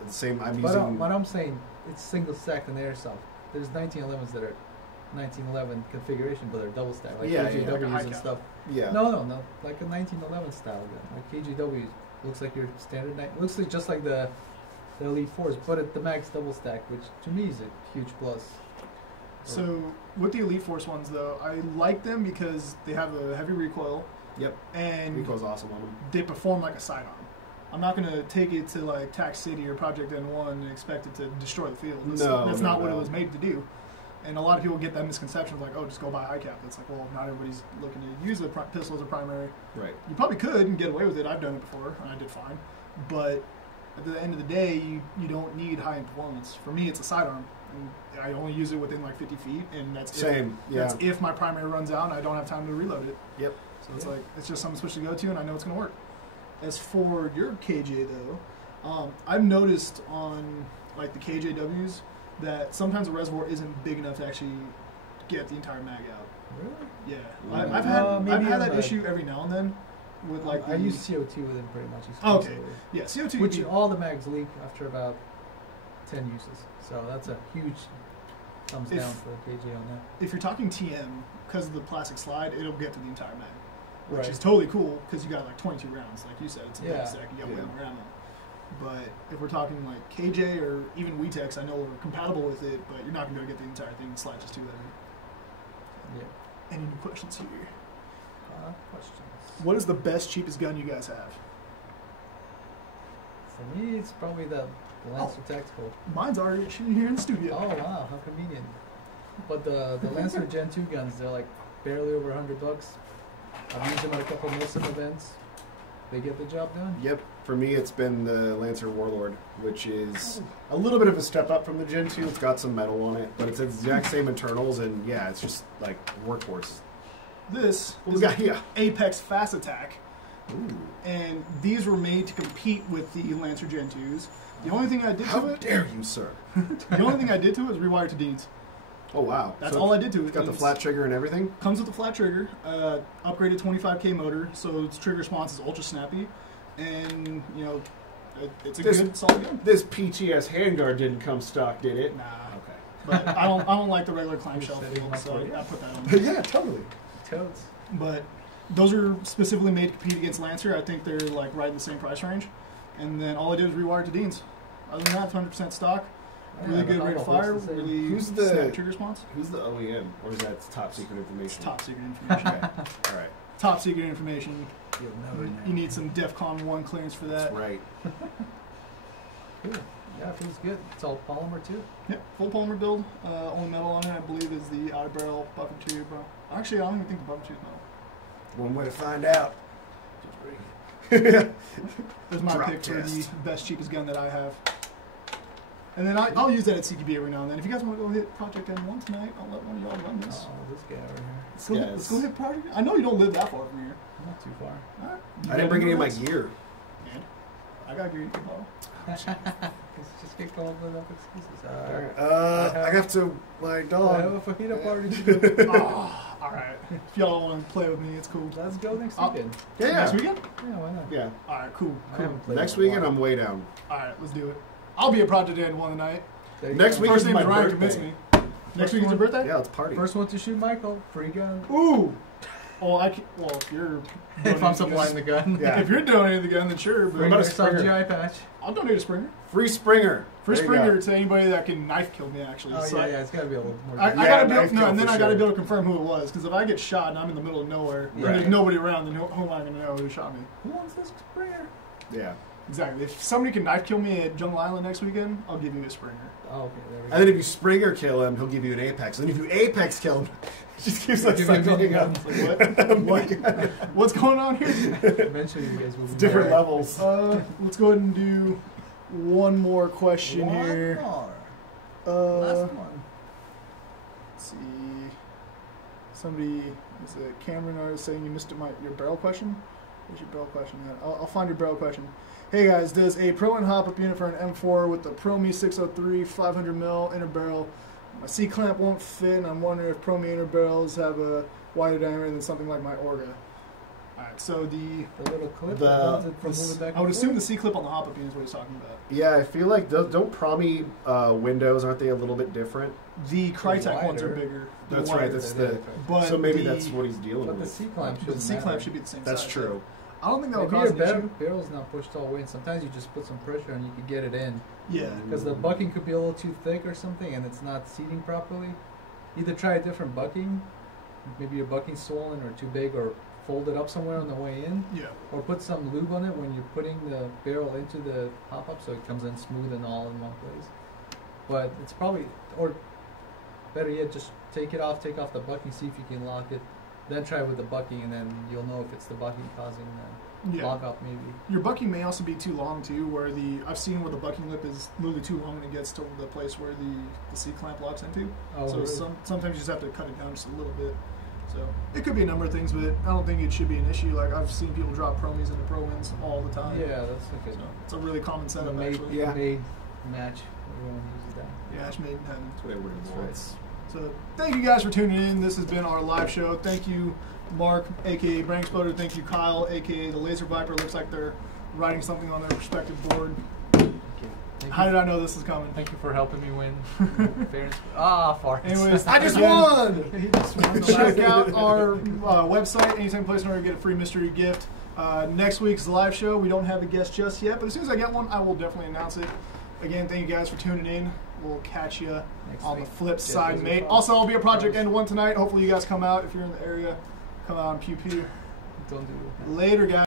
the same. I'm But using. what I'm saying, it's single stacked in airsoft. There's 1911s that are 1911 configuration, but they're double stacked, like Yeah, yeah. KJWs Like a high and cap. stuff. Yeah. No, like a 1911 style gun. Like KJW looks like your standard. Looks like just like the Elite Force, but the mag's double stack, which to me is a huge plus. So with the Elite Force ones though, I like them because they have a heavy recoil Yep. and Recoil's awesome on them. they perform like a sidearm. I'm not gonna take it to like Tac City or Project N1 and expect it to destroy the field. That's No, not what it no. was made to do. And a lot of people get that misconception of like, oh, just go buy high cap. It's like, well, not everybody's looking to use the pistol as a primary. Right. You probably could and get away with it. I've done it before, and I did fine. But at the end of the day, you don't need high-end performance. For me, it's a sidearm. And I only use it within like 50 feet, and that's Same. Yeah. That's if my primary runs out and I don't have time to reload it. Yep. So it's like it's just something switch to go to, and I know it's going to work. As for your KJ though, I've noticed on like the KJWs that sometimes the reservoir isn't big enough to actually get the entire mag out. Really? Yeah, Mm. I've had Maybe on that the- issue every now and then with like I the, use CO2 with it pretty much Oh, okay. exclusively. yeah CO2. Which all the mags leak after about 10 uses. So that's a huge thumbs If- down for KJ on that. if you're talking TM, because of the plastic slide, it'll get to the entire mag, which Right. is totally cool because you got like 22 rounds, like you said, it's a Yeah. double stack, you got way Yeah. more ammo. But if we're talking like KJ or even WeTex, I know we're compatible with it, but you're not gonna be able to get the entire thing. The slide's just too heavy. Yeah. Any new questions here? Questions. What is the best, cheapest gun you guys have? For me, it's probably the Lancer Tactical. Mine's already shooting here in the studio. Oh wow, how convenient. But the Lancer Gen 2 guns, they're like barely over $100. I've used them at a couple of Milsim events. They get the job done. Yep. For me, it's been the Lancer Warlord, which is a little bit of a step up from the Gen 2. It's got some metal on it, but it's the exact same internals, and yeah, it's just like workhorse. This is got here? Apex Fast Attack, Ooh. and these were made to compete with the Lancer Gen 2s. The only thing I did How to it, dare you, sir? the only thing I did to it was rewire to Deans. Oh wow, That's all I did to it. It's got the It's- flat trigger and everything. Comes with the flat trigger, upgraded 25K motor, so its trigger response is ultra snappy, and you know, it's a good solid gun. This PTS handguard didn't come stock, did it? Nah, Okay. but I don't like the regular clamshell Setting feel, up so for it. I put that on. Yeah, totally. Totes. But those are specifically made to compete against Lancer. I think they're like right in the same price range, and then all I did was rewire to Deans. Other than that, 100% stock. Really Yeah, good the rate of Halo fire. looks the same. Really Who's the- snap trigger response. Who's the OEM, or is that top secret information? It's top secret information. All right, Top secret information. You'll never know. You need some DEFCON 1 clearance for that. that's right. Cool. Yeah, it feels good. It's all polymer too. Yep, full polymer build. Only metal on it, I believe, is the outer barrel buffer tube. Actually, I don't even think the buffer tube is metal. One way to find out. There's my Drop pick for the test. best, cheapest gun that I have. And then I'll use that at CQB every now and then. If you guys want to go hit Project N1 tonight, I'll let one of y'all run this. Oh, this guy over here. Let's go hit Project. I know you don't live that far from here. Not too far. All right. I didn't bring any of my gear. And I got gear you can borrow. Let's just get called enough excuses. I have to my I have dog. a fajita party to do. Oh, all right. If y'all want to play with me, it's cool. Let's go next I'll- weekend. Yeah, Next weekend? Yeah, why not? yeah. All right, cool. I Cool. haven't played Next in a weekend, while. I'm way down. All right, let's do it. I'll be at Project N1 tonight. There you Next go. week First is name my is Ryan, birthday. convince me. Next First week is your one- birthday? Yeah, let's party. First one to shoot Michael, free gun. Ooh. Oh, well, if you're If I'm supplying the gun. Yeah. if you're donating the gun, then sure. Free But about a Airsoft Springer? GI patch. I'll donate a Springer. Free Springer. Free There you Springer go. to anybody that can knife kill me. Actually, Oh, So yeah, it's got to be a little more. I Yeah, gotta be knife able, no, kill and then for I gotta sure. be able to confirm who it was. Because if I get shot and I'm in the middle of nowhere and Right. there's nobody around, then who am I gonna know who shot me? Who wants this Springer? Yeah. Exactly. If somebody can knife kill me at Jungle Island next weekend, I'll give you a Springer. Oh, okay, there we go. And then if you Springer kill him, he'll give you an Apex. And if you Apex kill him, it just keeps like Give me a cycling minigun. up. What? What's going on here? Eventually, you guys will be Different married. levels. Let's go ahead and do one more question One here. more. Uh, Last one. let's see. Somebody is a Cameron artist saying you missed your barrel question. Where's your barrel question at? I'll find your barrel question. Hey guys, does a Pro and hop up unit for an M4 with the Pro Me 603 500mm inner barrel? My C clamp won't fit, and I'm wondering if Pro Me inner barrels have a wider diameter than something like my Orga. Alright, so The little clip The- that holds it from moving back I would and assume the forth. C clip on the hop up unit is what he's talking about. Yeah, I feel like don't Promi windows, aren't they a little bit different? The Crytek ones are wider. bigger. They're That's right. wider. That's Yeah, the. But So maybe the- that's what he's dealing But the with. C clamp But should. the C clamp should be the same That's size. true. I don't think that would Maybe cause your an issue. barrel's not pushed all the way, and sometimes you just put some pressure and you can get it in. Yeah. Because the bucking could be a little too thick or something, and it's not seating properly. Either try a different bucking, maybe your bucking's swollen or too big, or fold it up somewhere on the way in, Yeah. or put some lube on it when you're putting the barrel into the pop-up so it comes in smooth and all in one place. But it's probably, or better yet, just take off the bucking, see if you can lock it, then try with the bucking, and then you'll know if it's the bucking causing the Yeah. lock up maybe. Your bucking may also be too long too, where I've seen where the bucking lip is literally too long and it gets to the place where the C clamp locks into. Oh, So really? sometimes you just have to cut it down just a little bit. So it could be a number of things, but I don't think it should be an issue. Like I've seen people drop Promies into Pro Wins all the time. Yeah, that's a good So it's a really common setup made, actually. Yeah. made match. Everyone uses that. Match made in heaven. That's what everybody That's right. wants. So thank you guys for tuning in. This has been our live show. Thank you, Mark, aka Brainexploder. Thank you, Kyle, aka the Lazer Viper. Looks like they're writing something on their respective board. Thank How you. did I know this was coming? Thank you for helping me win. Fairness. Far. Anyways, I just again, won. He just won the Check last out our website, anytime place in order to get a free mystery gift. Next week's live show, we don't have a guest just yet, but as soon as I get one, I will definitely announce it. Again, thank you guys for tuning in. We'll catch you Next on the week. flip Get side, those mate. across. Also, I'll be at Project N1 tonight. Hopefully, you guys come out. If you're in the area, come out and pew pew. Don't do it. Later, guys.